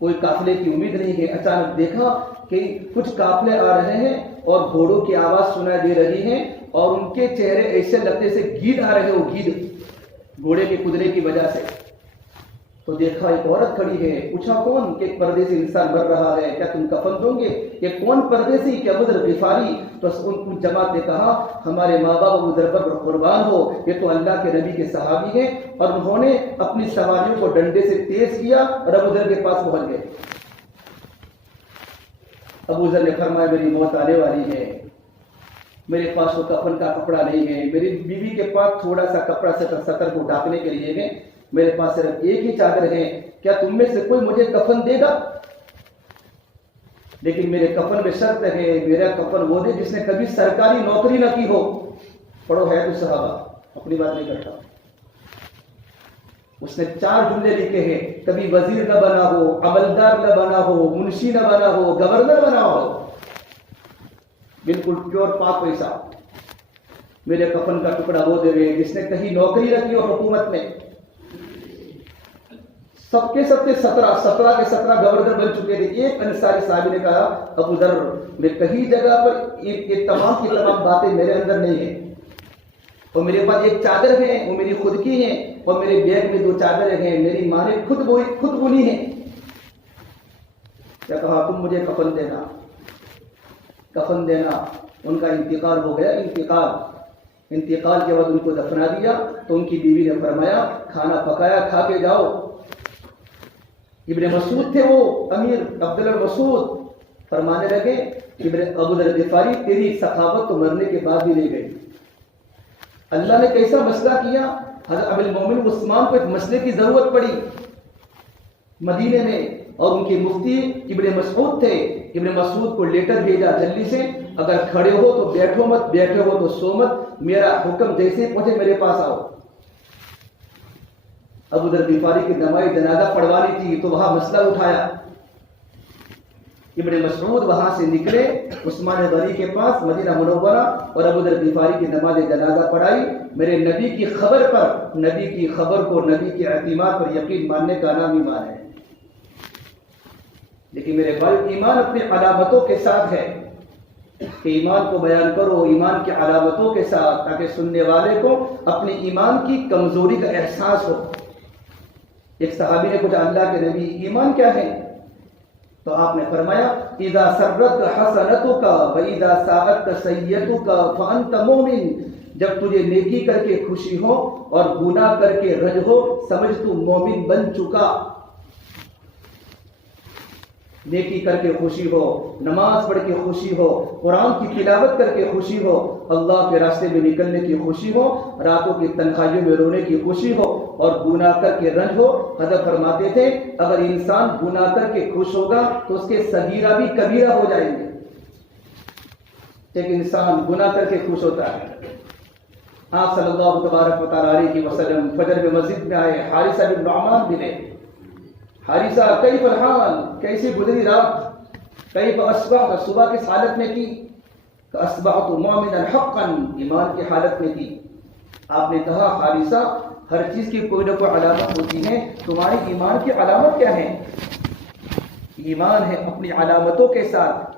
کوئی قافلے کی امید نہیں ہے۔ اچانک دیکھا کہ کچھ قافلے آ رہے ہیں اور گھوڑوں کی آواز سنائی دے رہی ہے، اور ان کے چہرے ایسے لگتے سے گید آ رہے، وہ گید گھوڑے کے کودنے کی وجہ سے۔ تو دیکھا ایک عورت کھڑی ہے، پوچھا کون؟ کہ ایک پردیسی انسان مر رہا ہے، کیا تم کفن دو گے؟ یہ کون پردیسی؟ کہ ابو ذر غفاری۔ تو ان جماعت نے کہا ہمارے ماں باپ ابو ذر پر قربان ہو، یہ تو اللہ کے نبی کے صحابی ہیں، اور انہوں نے اپنی سواریوں کو ڈنڈے سے تیز کیا اور ابو ذر کے پاس پہنچ گئے۔ ابو ذر نے فرمایا میری موت آنے والی ہے، میرے پاس وہ کفن کا کپڑا نہیں ہے، میری بیوی کے پاس تھوڑا سا کپڑا سطر کو ڈھانپنے کے لیے ہے، میرے پاس صرف ایک ہی چادر ہے، کیا تم میں سے کوئی مجھے کفن دے گا؟ لیکن میرے کفن میں شرط ہے، میرا کفن وہ دے جس نے کبھی سرکاری نوکری نہ کی ہو۔ پڑھو ہے تو صحابہ، اپنی بات نہیں کرتا۔ اس نے 4 جملے لکھے ہیں، کبھی وزیر نہ بنا ہو، عملدار نہ بنا ہو، منشی نہ بنا ہو، گورنر بنا ہو، بالکل پیور پاک پیسہ، میرے کفن کا ٹکڑا وہ دے جس نے کہیں نوکری رکھی ہو حکومت میں۔ سب کے 17 کے 17 گورنر بن چکے تھے۔ ایک انصاری صحابی نے کہا ابو ذر میں کہیں جگہ پر یہ تمام کی تمام باتیں میرے اندر نہیں ہیں، اور میرے پاس ایک چادر ہے وہ میری خود کی ہے، اور میرے بیگ میں 2 چادریں ہیں میری ماں نے خود بنی ہے۔ کیا کہا تم مجھے کفن دینا، کفن دینا۔ ان کا انتقال ہو گیا، انتقال کے بعد ان کو دفنا دیا۔ تو ان کی بیوی نے فرمایا کھانا پکایا، کھا کے جاؤ۔ ابن مسعود تھے وہ، امیر عبداللہ مسعود، فرمانے لگے کہ ابو ذر غفاری تیری سخاوت تو مرنے کے بعد بھی نہیں گئی۔ اللہ نے کیسا مسئلہ کیا، حضرت ابو المومن عثمان کو ایک مسئلے کی ضرورت پڑی مدینے میں، اور ان کے مفتی ابن مسعود تھے۔ ابن مسعود کو لیٹر بھیجا جلدی سے، اگر کھڑے ہو تو بیٹھو مت، بیٹھے ہو تو سو مت، میرا حکم جیسے پہنچے میرے پاس آؤ۔ ابو ذر غفاری کی نماز جنازہ پڑھوانی تھی تو وہاں مسئلہ اٹھایا۔ ابن مسعود وہاں سے نکلے عثمان غنی کے پاس مدینہ منورہ، اور ابو ذر غفاری کی نماز جنازہ پڑھائی۔ میرے نبی کی خبر پر، نبی کی خبر کو، نبی کے اعتماد پر یقین ماننے کا نام ایمان ہے۔ لیکن میرے بھائی ایمان اپنی علامتوں کے ساتھ ہے، کہ ایمان کو بیان کرو ایمان کی علامتوں کے ساتھ، تاکہ سننے والے کو اپنے ایمان کی کمزوری کا احساس ہو۔ ایک صحابی نے پوچھا اللہ کے نبی ایمان کیا ہے؟ تو آپ نے فرمایا اذا سرت حسنتک واذا ساءت سیئتک فانت مومن، جب تجھے نیکی کر کے خوشی ہو اور گناہ کر کے رنج ہو، سمجھ تو مومن بن چکا۔ نیکی کر کے خوشی ہو، نماز پڑھ کے خوشی ہو، قرآن کی تلاوت کر کے خوشی ہو، اللہ کے راستے میں نکلنے کی خوشی ہو، راتوں کی تنہائیوں میں رونے کی خوشی ہو، اور گناہ کر کے رنج ہو۔ حضرت فرماتے تھے اگر انسان گناہ کر کے خوش ہوگا تو اس کے صغیرہ بھی کبیرہ ہو جائیں گے۔ ایک انسان گناہ کر کے خوش ہوتا ہے۔ آپ صلی اللہ تبارک و تعالی علیہ وسلم فجر میں مسجد میں آئے، حارثہ بن نعمان ملے۔ حارثہ کیف الحال، کیسی گزری رات؟ کیف اصبحت، صبح کس حالت میں کی؟ اصبحت مؤمنا حقا، ایمان کی حالت میں تھی۔ آپ نے کہا حارثہ ہر چیز کی کوئی نہ کوئی علامت ہوتی ہے. تمہاری ایمان کی علامت کیا ہے؟ ایمان ہے اپنی علامتوں کے ساتھ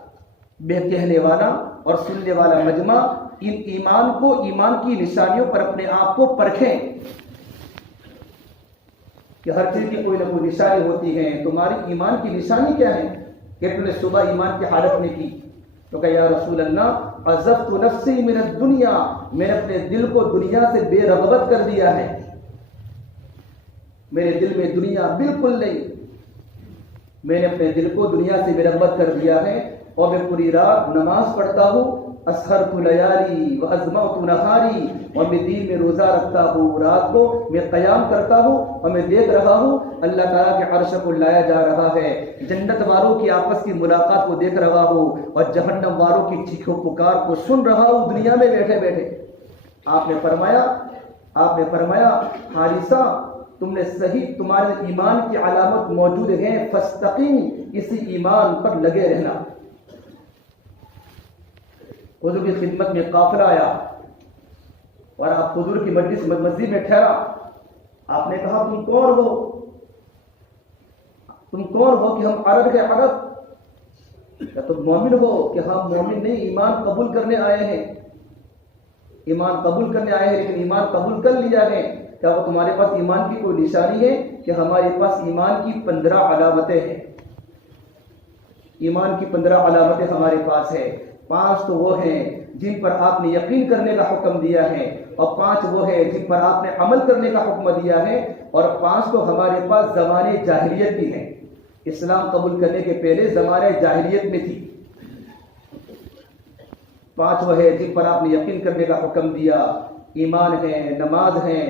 بے کہنے والا اور سننے والا مجمع. ان ایمان کو، ایمان کی نشانیوں پر اپنے آپ کو پرکھیں کہ ہر چیز کی کوئی نہ کوئی نشانی ہوتی ہے. تمہاری ایمان کی نشانی کیا ہے؟ کہ تم نے صبح ایمان کی حالت میں کی تو کہ یا رسول اللہ عزفت نفسی من الدنیا، میں نے اپنے دل کو دنیا سے بے رغبت کر دیا ہے، میرے دل میں دنیا بالکل نہیں، میں نے اپنے دل کو دنیا سے بے رغبت کر دیا ہے. اور میں پوری رات نماز پڑھتا ہوں، اسحرت لیالی واظمأت نہاری، اور میں دین میں روزہ رکھتا ہوں، رات کو میں قیام کرتا ہوں اور میں دیکھ رہا ہوں اللہ تعالیٰ کے عرش کو لایا جا رہا ہے، جنت والوں کی آپس کی ملاقات کو دیکھ رہا ہوں اور جہنم والوں کی چیخ و پکار کو سن رہا ہوں دنیا میں بیٹھے بیٹھے. آپ نے فرمایا حارثہ تم نے صحیح، تمہارے ایمان کی علامت موجود ہے، فاستقیم، اسی ایمان پر لگے رہنا. حضور کی خدمت میں قافلہ آیا اور آپ حضور کی مسجد میں ٹھہرا. آپ نے کہا تم کون ہو کہ ہم عرب کے عرب؟ کیا تم مومن ہو؟ کہ ہم مومن نہیں، ایمان قبول کرنے آئے ہیں، لیکن ایمان قبول کر لیا ہے. کیا وہ تمہارے پاس ایمان کی کوئی نشانی ہے؟ کہ ہمارے پاس ایمان کی 15 علامتیں ہیں. ایمان کی 15 علامتیں ہمارے پاس ہے. 5 تو وہ ہیں جن پر آپ نے یقین کرنے کا حکم دیا ہے، اور 5 وہ ہیں جن پر آپ نے عمل کرنے کا حکم دیا ہے، اور 5 تو ہمارے پاس زمانے جاہلیت بھی ہیں. اسلام قبول کرنے کے پہلے زمانے جاہلیت میں تھی. 5 وہ ہیں جن پر آپ نے یقین کرنے کا حکم دیا. ایمان ہے، نماز ہے،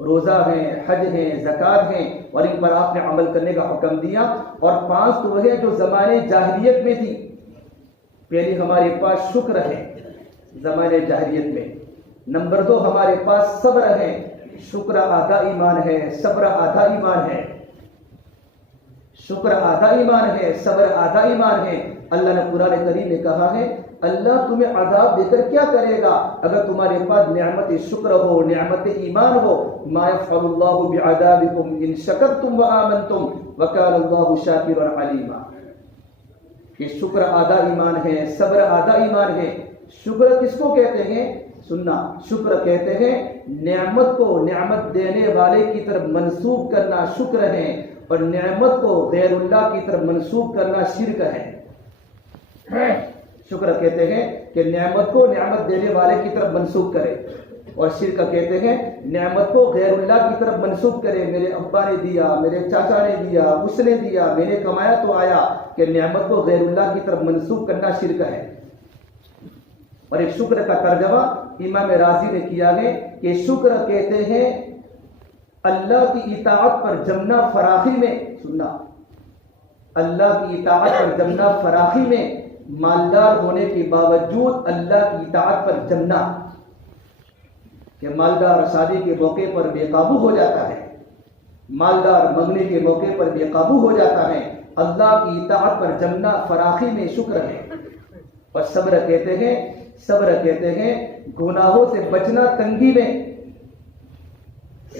روزہ ہے، حج ہے، زکوٰۃ ہے، اور ان پر آپ نے عمل کرنے کا حکم دیا. اور 5 تو وہ ہیں جو زمانے جاہلیت میں تھی. پہلے ہمارے پاس شکر ہے زمانے جاہلیت میں. نمبر 2 ہمارے پاس صبر ہے. شکر آدھا ایمان ہے، صبر آدھا ایمان ہے. شکر آدھا ایمان ہے، صبر آدھا ایمان ہے. اللہ نے قرآن کریم میں کہا ہے اللہ تمہیں عذاب دے کر کیا کرے گا اگر تمہارے پاس نعمت شکر ہو، نعمت ایمان ہو. ما يفعل الله بعذابكم ان شکرتم وآمنتم وكان الله شاکرا علیما. کہ شکر آدھا ایمان ہے، صبر آدھا ایمان ہے. شکر کس کو کہتے ہیں؟ سننا، شکر کہتے ہیں نعمت کو نعمت دینے والے کی طرف منسوب کرنا شکر ہے، اور نعمت کو غیر اللہ کی طرف منسوب کرنا شرک ہے. شکر کہتے ہیں کہ نعمت کو نعمت دینے والے کی طرف منسوب کرے، اور شرک کہتے ہیں نعمت کو غیر اللہ کی طرف منسوب کرے. میرے ابا نے دیا، میرے چاچا نے دیا، اس نے دیا، میں نے کمایا تو آیا. کہ نعمت کو غیر اللہ کی طرف منسوب کرنا شرک ہے. اور ایک شکر کا ترجمہ امام راضی نے کیا ہے کہ شکر کہتے ہیں اللہ کی اطاعت پر جمنا فراخی میں. سننا، اللہ کی اطاعت پر جمنا فراخی میں، مالدار ہونے کے باوجود اللہ کی اطاعت پر جمنا. کہ مالدار شادی کے موقع پر بے قابو ہو جاتا ہے، مالدار منگنے کے موقع پر بے قابو ہو جاتا ہے. اللہ کی اطاعت پر جمنا فراخی میں شکر ہے. اور صبر کہتے ہیں گناہوں سے بچنا تنگی میں.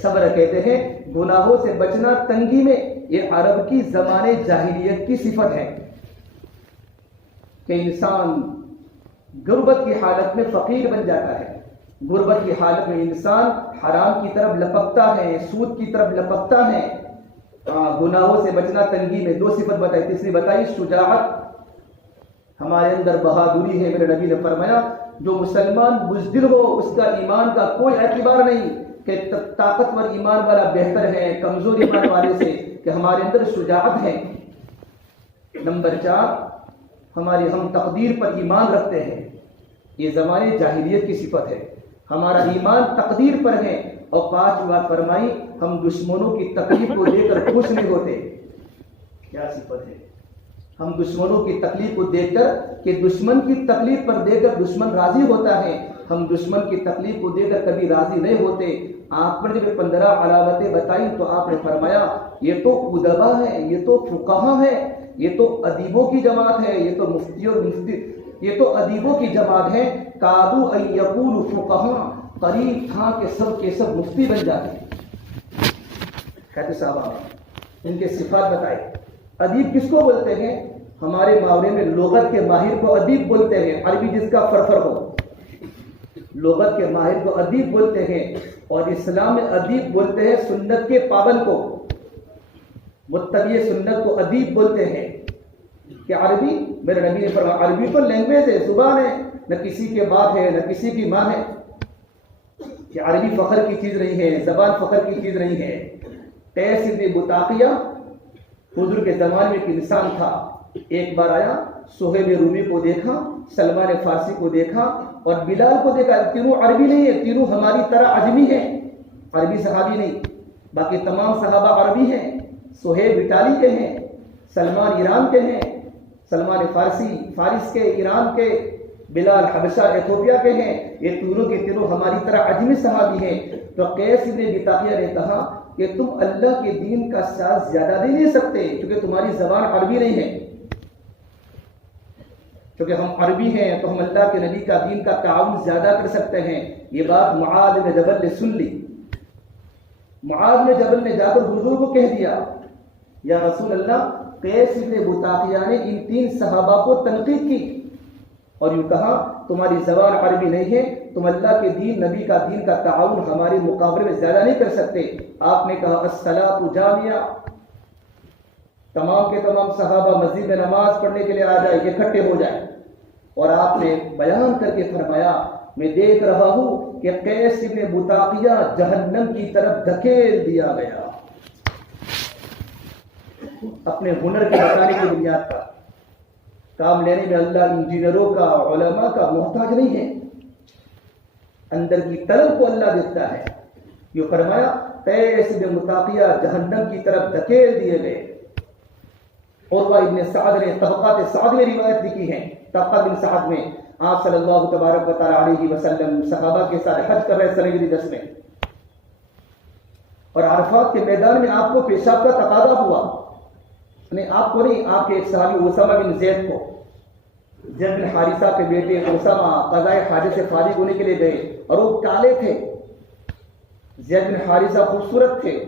صبر کہتے ہیں گناہوں سے بچنا تنگی میں. یہ عرب کی زمانے جاہلیت کی صفت ہے کہ انسان غربت کی حالت میں فقیر بن جاتا ہے. غربت کی حالت میں انسان حرام کی طرف لپکتا ہے، سود کی طرف لپکتا ہے. گناہوں سے بچنا تنگی میں. 2 صفت بتائی. تیسری بتائی شجاعت. ہمارے اندر بہادری ہے. میرے نبی نے فرمایا جو مسلمان بزدل ہو اس کا ایمان کا کوئی اعتبار نہیں کہ طاقتور ایمان والا بہتر ہے کمزور ایمان والے سے، کہ ہمارے اندر شجاعت ہے. نمبر 4 ہم تقدیر پر ایمان رکھتے ہیں. یہ زمانے جاہلیت کی صفت ہے. ہمارا ایمان تقدیر پر ہے. اور 5 بات فرمائی ہم دشمنوں کی تکلیف کو دیکھ کر خوش نہیں ہوتے. کیا صفت ہے؟ ہم دشمنوں کی تکلیف کو دیکھ کر، کہ دشمن کی تکلیف پر دیکھ کر دشمن راضی ہوتا ہے، ہم دشمن کی تکلیف کو دیکھ کر کبھی راضی نہیں ہوتے. آپ نے جب 15 علامتیں بتائی تو آپ نے فرمایا یہ تو ادبا ہے، یہ تو فقہا ہے، یہ تو ادیبوں کی جماعت ہے، یہ تو ادیبوں کی جماعت ہے. کادو ان یقولوا فقہا، قریب تھا کہ سب کے سب مفتی بن جاتے. کہتے صحابہ نے ان کے صفات بتائے. ادیب کس کو بولتے ہیں؟ ہمارے معاملے میں لغت کے ماہر کو ادیب بولتے ہیں، عربی جس کا فرفر ہو. لغت کے ماہر کو ادیب بولتے ہیں، اور اسلام میں ادیب بولتے ہیں سنت کے پابند کو، متبع سنت کو ادیب بولتے ہیں. کہ عربی، میرے نبی نے فرمایا عربی تو لینگویج ہے، زبان ہے، نہ کسی کے باپ ہے نہ کسی کی ماں ہے. کہ عربی فخر کی چیز نہیں ہے، زبان فخر کی چیز نہیں ہے. قیس ابن بطاقیہ حضور کے زمانے میں ایک انسان تھا. ایک بار آیا، صہیب رومی کو دیکھا، سلمان فارسی کو دیکھا اور بلال کو دیکھا. تینوں عربی نہیں ہے، تینوں ہماری طرح عجمی ہیں، عربی صحابی نہیں. باقی تمام صحابہ عربی ہیں. صہیب اٹالی کے ہیں، سلمان ایران کے ہیں، سلمان فارس کے، ایران کے، بلال حبشہ ایتھوپیا کے ہیں. یہ تینوں کے تینوں ہماری طرح عجمی صحابی ہیں. تو قیس ابن بطاقیہ نے کہا کہ تم اللہ کے دین کا ساز زیادہ نہیں لے سکتے کیونکہ تمہاری زبان عربی نہیں ہے. کیونکہ ہم عربی ہیں تو ہم اللہ کے نبی کا دین کا تعاون زیادہ کر سکتے ہیں. یہ بات معاذ بن جبل نے سن لی. معاذ بن جبل نے جا کر حضور کو کہہ دیا، یا رسول اللہ، قیس ابن بطاقیہ نے ان 3 صحابہ کو تنقید کی اور یوں کہا تمہاری زبان عربی نہیں ہے، تم اللہ کے دین، نبی کا دین کا تعاون ہمارے مقابلے میں زیادہ نہیں کر سکتے. آپ نے کہا الصلاۃ جامعہ، تمام کے تمام صحابہ مسجد میں نماز پڑھنے کے لیے آ جائے، اکٹھے ہو جائے. اور آپ نے بیان کر کے فرمایا میں دیکھ رہا ہوں کہ قیس ابن بطاقیہ جہنم کی طرف دھکیل دیا گیا. اپنے ہنر کے بتانے کی بنیاد پر کام لینے میں اللہ انجینئروں کا، علماء کا محتاج نہیں ہے. اندر کی طلب کو اللہ دیتا ہے. یہ فرمایا قیس بن بطاقیہ جہنم کی طرف دھکیل دیے گئے. عروہ ابن سعد نے طبقات سعد میں روایت لکھی ہے. طبقات بن سعد میں آپ صلی اللہ تبارک و تعالی علیہ وسلم صحابہ کے ساتھ حج کر رہے سنہ ہجری 10 میں، اور عرفات کے میدان میں آپ کو پیشاب کا تقاضا ہوا. نہیں آپ کو نہیں، آپ کے ایک صحابی اسامہ بن زید کو، زید بن حارثہ کے بیٹے اسامہ قضاء حاجت سے فارغ ہونے کے لیے گئے اور وہ کالے تھے. زید بن حارثہ خوبصورت تھے.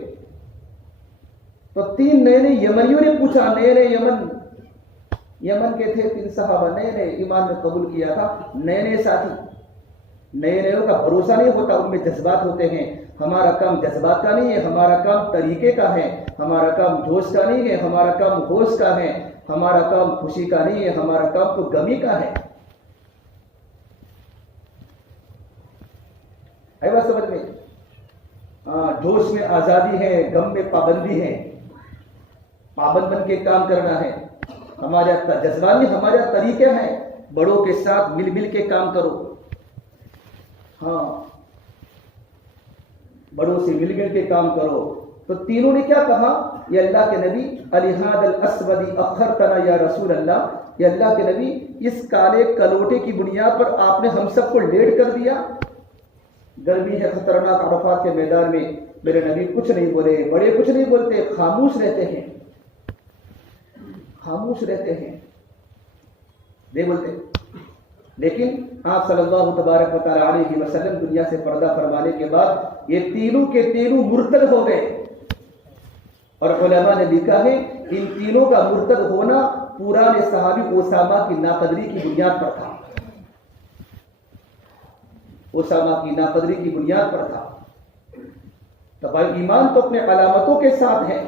تو 3 نئے نئے یمنیوں نے پوچھا، نئے نئے یمن کے تھے 3 صحابہ، نئے نئے ایمان میں قبول کیا تھا، نئے نئے ساتھی. نئے نئےوں کا بھروسہ نہیں ہوتا، ان میں جذبات ہوتے ہیں. ہمارا کام جذبات کا نہیں ہے، ہمارا کام طریقے کا ہے. ہمارا کام جوش کا نہیں ہے، ہمارا کام ہوش کا ہے. ہمارا کام خوشی کا نہیں ہے، ہمارا کام تو غمی کا ہے. ہے بات سمجھ میں؟ جوش میں آزادی ہے، غم میں پابندی ہے. پابند بن کے کام کرنا ہے. ہمارا جذبات نہیں، ہمارا طریقہ ہے. بڑوں کے ساتھ مل مل کے کام کرو. ہاں، بڑوں سے مل مل کے کام کرو. تو تینوں نے کیا کہا؟ یہ اللہ کے نبی، الہاد الاسود اخرتنا یا رسول اللہ، یہ اللہ کے نبی اس کالے کلوٹے کی بنیاد پر آپ نے ہم سب کو لیٹ کر دیا. گرمی ہے خطرناک، عرفات کے میدان میں میرے نبی کچھ نہیں بولے. بڑے کچھ نہیں بولتے، خاموش رہتے ہیں، خاموش رہتے ہیں، نہیں بولتے. لیکن آپ صلی اللہ تبارک و تعالی علیہ وسلم دنیا سے پردہ فرمانے کے بعد یہ تینوں کے تینوں مرتد ہو گئے. اور علماء نے لکھا ہے ان تینوں کا مرتد ہونا پرانے صحابی اسامہ کی ناقدری کی بنیاد پر تھا. اسامہ کی ناقدری کی بنیاد پر تھا. تو بھائی ایمان تو اپنے علامتوں کے ساتھ ہے.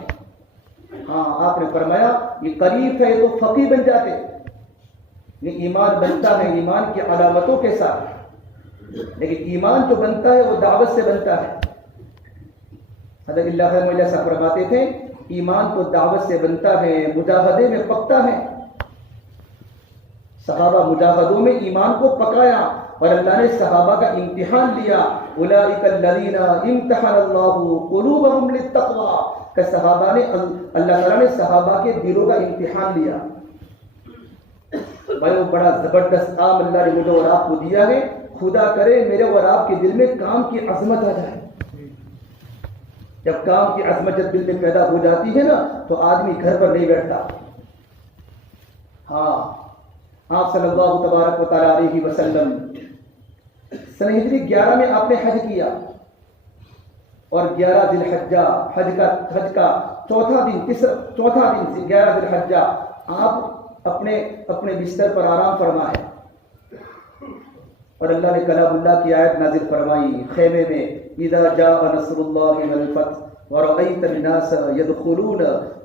ہاں، آپ نے فرمایا یہ قریب ہے تو فقیہ بن جاتے. یہ ایمان بنتا ہے ایمان کی علامتوں کے ساتھ، لیکن ایمان جو بنتا ہے وہ دعوت سے بنتا ہے. حضرت اللہ مولا صاحب فرماتے تھے ایمان تو دعوت سے بنتا ہے، مجاہدے میں پکتا ہے. صحابہ مجاہدوں میں ایمان کو پکایا اور اللہ نے صحابہ کا امتحان لیا. اولئک الذین امتحن اللہ قلوبہم للتقوی، کہ صحابہ نے اللہ تعالیٰ نے صحابہ کے دلوں کا امتحان لیا. بھائی وہ بڑا زبردست کام اللہ نے مجھے اور آپ کو دیا ہے. خدا کرے میرے اور آپ کے دل میں کام کی عظمت آ جائے. جب کام کی عظمت جب دل میں پیدا ہو جاتی ہے نا تو آدمی گھر پر نہیں بیٹھتا. ہاں، آپ صلی اللہ تبارک و تعالی علیہ وسلم سنہ ہجری 11 میں آپ نے حج کیا. اور 11 ذی الحجہ حج کا چوتھا دن 11 ذی الحجہ آپ اپنے بستر پر آرام فرمائے، اور اللہ نے کلام اللہ کی آیت نازل فرمائی خیمے میں، اذا جاء نصر اللہ والفتح ورأیت الناس يدخلون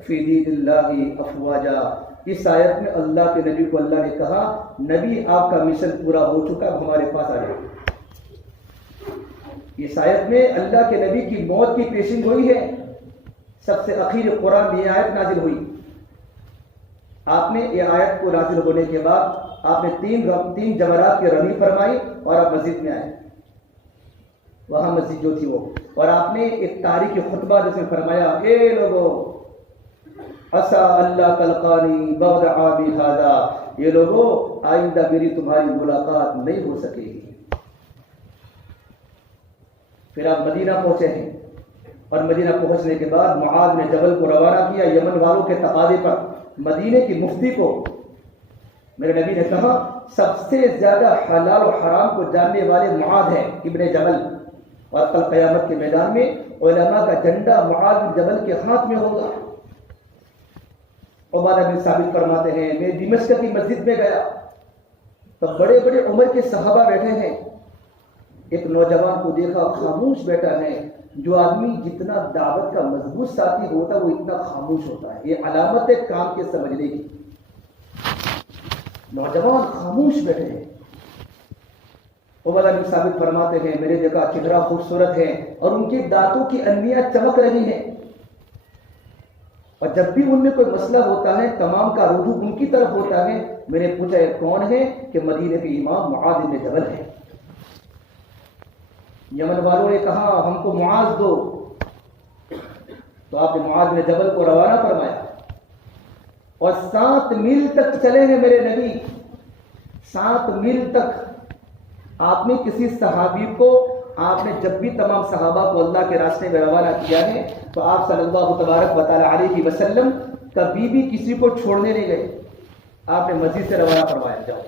فی دین اللہ افواجا۔ اس آیت میں اللہ کے نبی کو اللہ نے کہا، نبی آپ کا مشن پورا ہو چکا، اب ہمارے پاس آ جائے۔ اس آیت میں اللہ کے نبی کی موت کی پیشن گوئی ہے، سب سے اخیر قرآن میں یہ آیت نازل ہوئی۔ آپ نے یہ آیت کو نازل ہونے کے بعد آپ نے تین جمرات کی رمی فرمائی اور آپ مسجد میں آئے، وہاں مسجد جو تھی وہ، اور آپ نے ایک تاریخی خطبہ جس میں فرمایا، اے لوگوں عسى اللہ تلقانی بعد عامی ھذا، یہ لوگوں آئندہ میری تمہاری ملاقات نہیں ہو سکے گی۔ پھر آپ مدینہ پہنچے ہیں، اور مدینہ پہنچنے کے بعد معاذ نے جبل کو روانہ کیا یمن والوں کے تقاضے پر۔ مدینے کی مفتی کو میرے نبی نے کہا، سب سے زیادہ حلال و حرام کو جاننے والے معاذ ہیں ابن جبل، اور کل قیامت کے میدان میں علماء کا جھنڈا معاذ بن جبل کے ہاتھ میں ہوگا۔ عبادہ بن ثابت فرماتے ہیں، میں دمشق کی مسجد میں گیا تو بڑے بڑے عمر کے صحابہ بیٹھے ہیں، ایک نوجوان کو دیکھا خاموش بیٹھا ہے۔ جو آدمی جتنا دعوت کا مضبوط ساتھی ہوتا ہے وہ اتنا خاموش ہوتا ہے، یہ علامت ہے کام کے سمجھنے کی۔ نوجوان خاموش بیٹھے ہیں۔ عبادہ بن ثابت فرماتے ہیں، میرے دیکھا چہرہ خوبصورت ہے اور ان کے دانتوں کی انگلیاں چمک رہی ہیں، اور جب بھی ان میں کوئی مسئلہ ہوتا ہے تمام کا رجوع ان کی طرف ہوتا ہے۔ میں نے پوچھا یہ کون ہے؟ کہ مدینے کے امام معاذ بن جبل ہے۔ یمن والوں نے کہا ہم کو معاذ دو، تو آپ نے معاذ بن جبل کو روانہ فرمایا، اور 7 میل تک چلے ہیں میرے نبی، 7 میل تک۔ آپ نے کسی صحابی کو، آپ نے جب بھی تمام صحابہ کو اللہ کے راستے میں روانہ کیا ہے تو آپ صلی اللہ تبارک و تعالی علیہ وسلم کبھی بھی کسی کو چھوڑنے نہیں گئے، آپ نے مسجد سے روانہ فرمایا جاؤ۔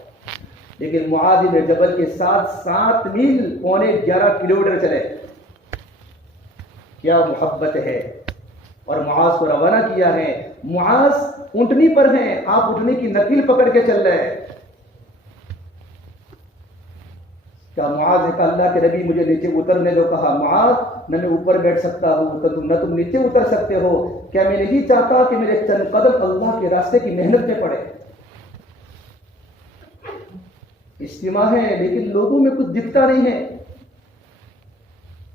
لیکن معاذ بن جبل کے ساتھ 7 میل پونے 11 کلومیٹر چلے، کیا محبت ہے، اور معاذ کو روانہ کیا ہے۔ معاذ اونٹنی پر ہیں، آپ اونٹنی کی نکیل پکڑ کے چل رہے ہیں۔ کیا معاذ نے کہا اللہ کے نبی مجھے نیچے اترنے دو؟ کہا معاذ نہ میں اوپر بیٹھ سکتا ہوں نہ تم نیچے اتر سکتے ہو، کیا میں نہیں چاہتا کہ میرے چند قدم اللہ کے راستے کی محنت میں پڑے؟ اجتماع ہے لیکن لوگوں میں کچھ دکھتا نہیں ہے،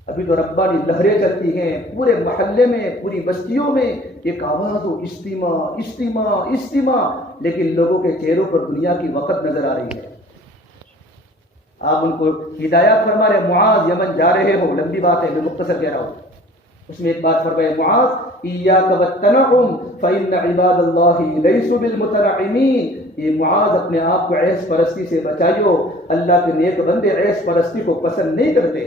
ابھی تو ربانی لہریں چلتی ہیں پورے محلے میں، پوری بستیوں میں ایک آواز ہو اجتماع اجتماع اجتماع، لیکن لوگوں کے چہروں پر دنیا کی وقت نظر آ رہی ہے۔ آپ ان کو ہدایات فرما رہے، معاذ یمن جا رہے ہو، لمبی بات ہے میں مختصر کہہ رہا ہوں، اس میں ایک بات فرمائے، معاذ ایاک والتنعم فإن عباد اللہ لیسوا بالمتنعمین، یہ معاذ اپنے آپ کو عیش پرستی سے بچائیو، اللہ کے نیک بندے عیش پرستی کو پسند نہیں کرتے۔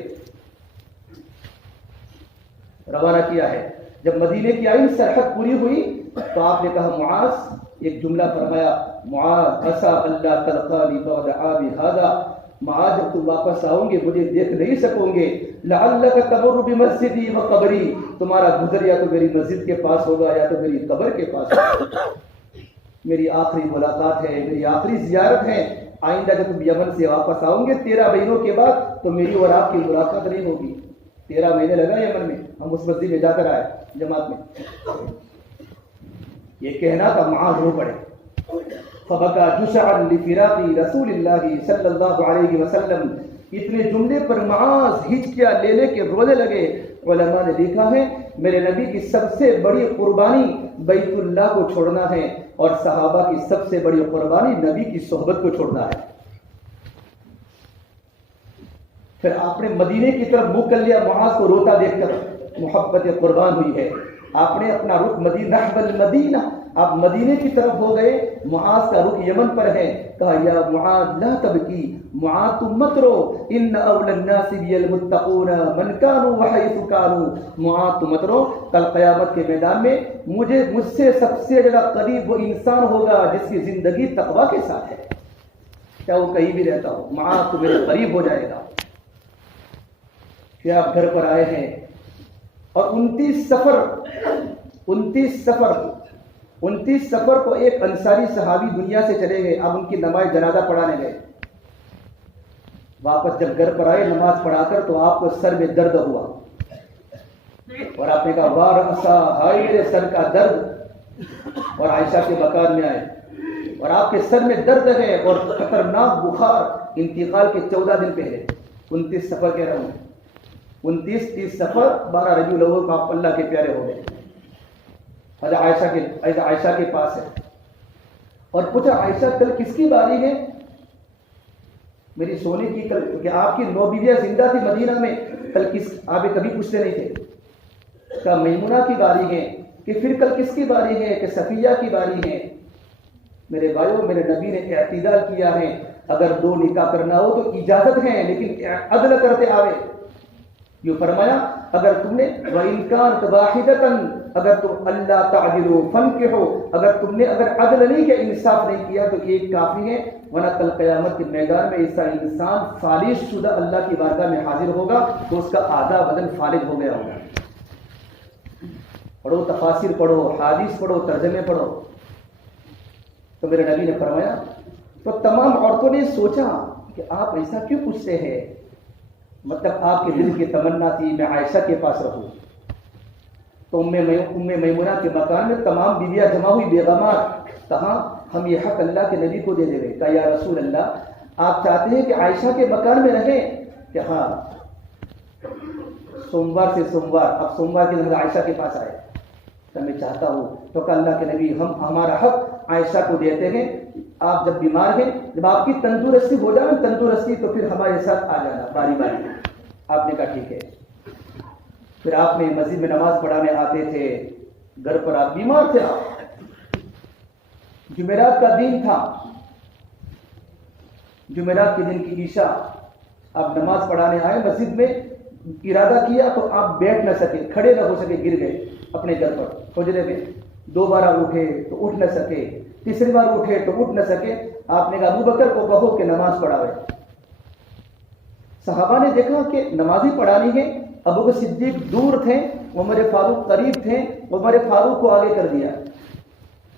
روانہ کیا ہے، جب مدینے کی آئین سرحد پوری ہوئی تو آپ نے کہا معاذ، ایک جملہ فرمایا، معاذ عسى اللہ تلقانی بعد عامی ھذا، معاذ جب تم واپس آؤ گے مجھے دیکھ نہیں سکو گے، لعلک تمر بمسجدی وقبری، تمہارا گزر یا تو میری مسجد کے پاس ہوگا یا تو میری قبر کے پاس ہوگا۔ میری آخری ملاقات ہے، میری آخری زیارت ہے، آئندہ جب تم یمن سے واپس آؤ گے 13 مہینوں کے بعد تو میری اور آپ کی ملاقات نہیں ہوگی۔ 13 مہینے لگا یمن میں، ہم اس مسجد میں جا کر آئے جماعت میں۔ یہ کہنا تھا معاذ رو پڑے، فبکا جشعا لفراق رسول اللہ صلی اللہ علیہ وسلم، اتنے جملے پر معاذ ہچکیاں لے لے کے رونے لگے۔ علماء نے لکھا ہے میرے نبی کی سب سے بڑی قربانی بیت اللہ کو چھوڑنا ہے، اور صحابہ کی سب سے بڑی قربانی نبی کی صحبت کو چھوڑنا ہے۔ پھر آپ نے مدینے کی طرف منہ کر لیا، معاذ کو روتا دیکھ کر محبت قربان ہوئی ہے، آپ نے اپنا رخ مدینہ المدینہ، آپ مدینے کی طرف ہو گئے، معاذ کا رخ یمن پر ہے۔ کہا یا معاذ لا تبکی، معاذ تم مت رو، ان اول الناس بی المتقون من کانوا وحیث کانوا، معاذ تم مت رو، کل قیامت کے میدان میں مجھ سے سب سے زیادہ قریب وہ انسان ہوگا جس کی زندگی تقویٰ کے ساتھ ہے، کیا وہ کہیں بھی رہتا ہو، معاذ تو میرے قریب ہو جائے گا۔ پھر آپ گھر پر آئے ہیں، اور 29 سفر کو ایک انصاری صحابی دنیا سے چلے گئے. اب ان کی نماز جنازہ پڑھانے گئے. واپس جب گھر پر آئے نماز پڑھا کر تو آپ کو سر میں درد ہوا اور آپ نے کہا واہ رأسا، ہائے میرے سر کا درد. اور عائشہ کے مکان میں آئے اور آپ کے سر میں درد ہے اور خطرناک بخار. انتقال کے 14 دن پہلے 29 سفر کہہ رہا ہوں، 29-30 سفر 12 ربیع الاول کو آپ اللہ کے پیارے ہو گئے. حضرت عائشہ کے پاس ہے اور پوچھا عائشہ کل کس کی باری ہے؟ میری سونے کی کل، کہ آپ کی 9 بیویاں زندہ تھی مدینہ میں، کل کس؟ آپ کبھی پوچھتے نہیں تھے. کہا میمونہ کی باری ہے. کہ پھر کل کس کی باری ہے؟ کہ صفیہ کی باری ہے. میرے بھائیوں، میرے نبی نے اعتدال کیا ہے. اگر 2 نکاح کرنا ہو تو اجازت ہے لیکن عدل کرتے آوے. یوں فرمایا اگر تم نے وَإِنْ كَانَتْ وَاحِدَةً، اگر تم اللہ تعدلوا فانکحوا، اگر تم نے عدل نہیں کیا، انصاف نہیں کیا تو ایک کافی ہے. ورنہ کل قیامت کے میدان میں ایسا انسان فالج شدہ اللہ کی بارگاہ میں حاضر ہوگا تو اس کا آدھا بدن فالج ہو گیا ہوگا. پڑھو تفاسیر پڑھو، حدیث پڑھو، ترجمے پڑھو. تو میرے نبی نے فرمایا، تو تمام عورتوں نے سوچا کہ آپ ایسا کیوں پوچھتے ہیں؟ مطلب آپ کے دل کی تمنا تھی میں عائشہ کے پاس رہوں. تو ام میمونہ کے مکان میں تمام بیویاں جمع ہوئی بیگمات. کہاں ہم یہ حق اللہ کے نبی کو دے دیں گے. کہا یا رسول اللہ آپ چاہتے ہیں کہ عائشہ کے مکان میں رہیں؟ کہ ہاں. سوموار سے سوموار، اب سوموار کے دن عائشہ کے پاس آئے تو میں چاہتا ہوں. تو کہا اللہ کے نبی ہم ہمارا حق عائشہ کو دیتے ہیں. آپ جب بیمار ہیں، جب آپ کی تندرستی ہو جائے تندرستی تو پھر ہمارے ساتھ آ جانا باری باری. آپ نے کہا ٹھیک ہے. پھر آپ نے مسجد میں نماز پڑھانے آتے تھے. گھر پر آپ بیمار تھے. آپ جمعرات کا دن تھا، جمعرات کے دن کی عشاء، آپ نماز پڑھانے آئے مسجد میں. ارادہ کیا تو آپ بیٹھ نہ سکے، کھڑے نہ ہو سکے، گر گئے اپنے گھر پر حجرے میں. 2 بار اٹھے تو اٹھ نہ سکے، تیسری بار اٹھے تو اٹھ نہ سکے. آپ نے کہا ابو بکر کو کہو کہ نماز پڑھاوے. صحابہ نے دیکھا کہ نمازی پڑھانی ہے. ابو بکر صدیق دور تھے، عمر فاروق قریب تھے. عمر فاروق کو آگے کر دیا.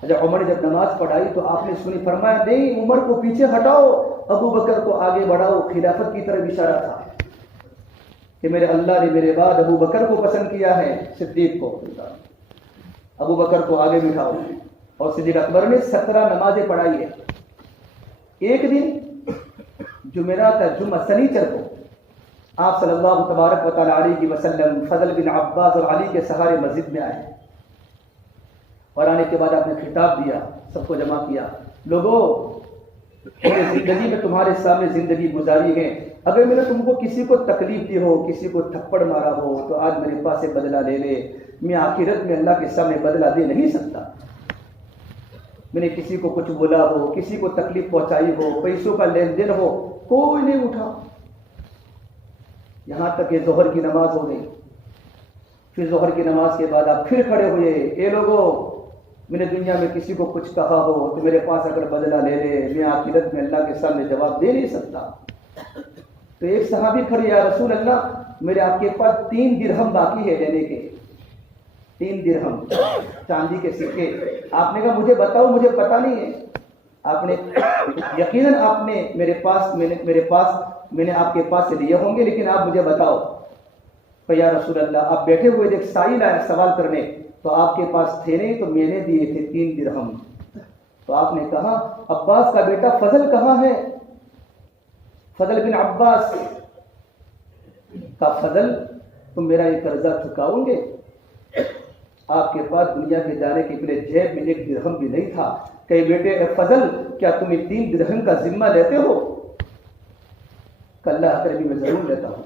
جب عمر نے جب نماز پڑھائی تو آپ نے سنی، فرمایا نہیں عمر کو پیچھے ہٹاؤ، ابو بکر کو آگے بڑھاؤ. خلافت کی طرف اشارہ تھا کہ میرے اللہ نے میرے بعد ابو بکر کو پسند کیا ہے. صدیق کو، ابو بکر کو آگے بٹھاؤ. اور صدیق اکبر نے 17 نمازیں پڑھائی ہے. ایک دن جمعرات جمعہ سنیچر کو آپ صلی اللہ تبارک و تعالی علیہ وسلم فضل بن عباس اور علی کے سہارے مسجد میں آئے اور آنے کے بعد آپ نے خطاب دیا، سب کو جمع کیا. لوگوں زندگی میں تمہارے سامنے زندگی گزاری ہے. اگر میں نے تم کو کسی کو تکلیف دی ہو، کسی کو تھپڑ مارا ہو تو آج میرے پاس سے بدلہ لے لے. میں آخرت میں اللہ کے سامنے بدلہ دے نہیں سکتا. میں نے کسی کو کچھ بولا ہو، کسی کو تکلیف پہنچائی ہو، پیسوں کا لین دین ہو، کوئی نہیں اٹھا. یہاں تک کہ ظہر کی نماز ہو گئی. پھر ظہر کی نماز کے بعد آپ پھر کھڑے ہوئے. اے لوگوں میں نے دنیا میں کسی کو کچھ کہا ہو تو میرے پاس اگر بدلہ لے لے، میں آخرت میں اللہ کے سامنے جواب دے نہیں سکتا. تو ایک صحابی کھڑے، یا رسول اللہ میرے آپ کے پاس 3 درہم باقی ہے لینے کے. 3 درہم چاندی کے سکے. آپ نے کہا مجھے بتاؤ، مجھے پتا نہیں ہے. آپ نے یقیناً آپ نے میں نے آپ کے پاس سے لیے ہوں گے، لیکن آپ مجھے بتاؤ. تو یا رسول اللہ آپ بیٹھے ہوئے ایک سائل آیا سوال کرنے، تو آپ کے پاس تھے نہیں تو میں نے دیے تھے 3 درہم. تو آپ نے کہا عباس کا بیٹا فضل کہاں ہے؟ فضل بن عباس کا فضل تم میرا یہ قرضہ چکاؤ گے؟ آپ کے پاس دنیا کے جانے کے پہلے جیب میں 1 درہم بھی نہیں تھا. کہ بیٹے اے فضل کیا تم 3 درہم کا ذمہ لیتے ہو؟ کہ اللہ کرے میں ضرور لیتا ہوں.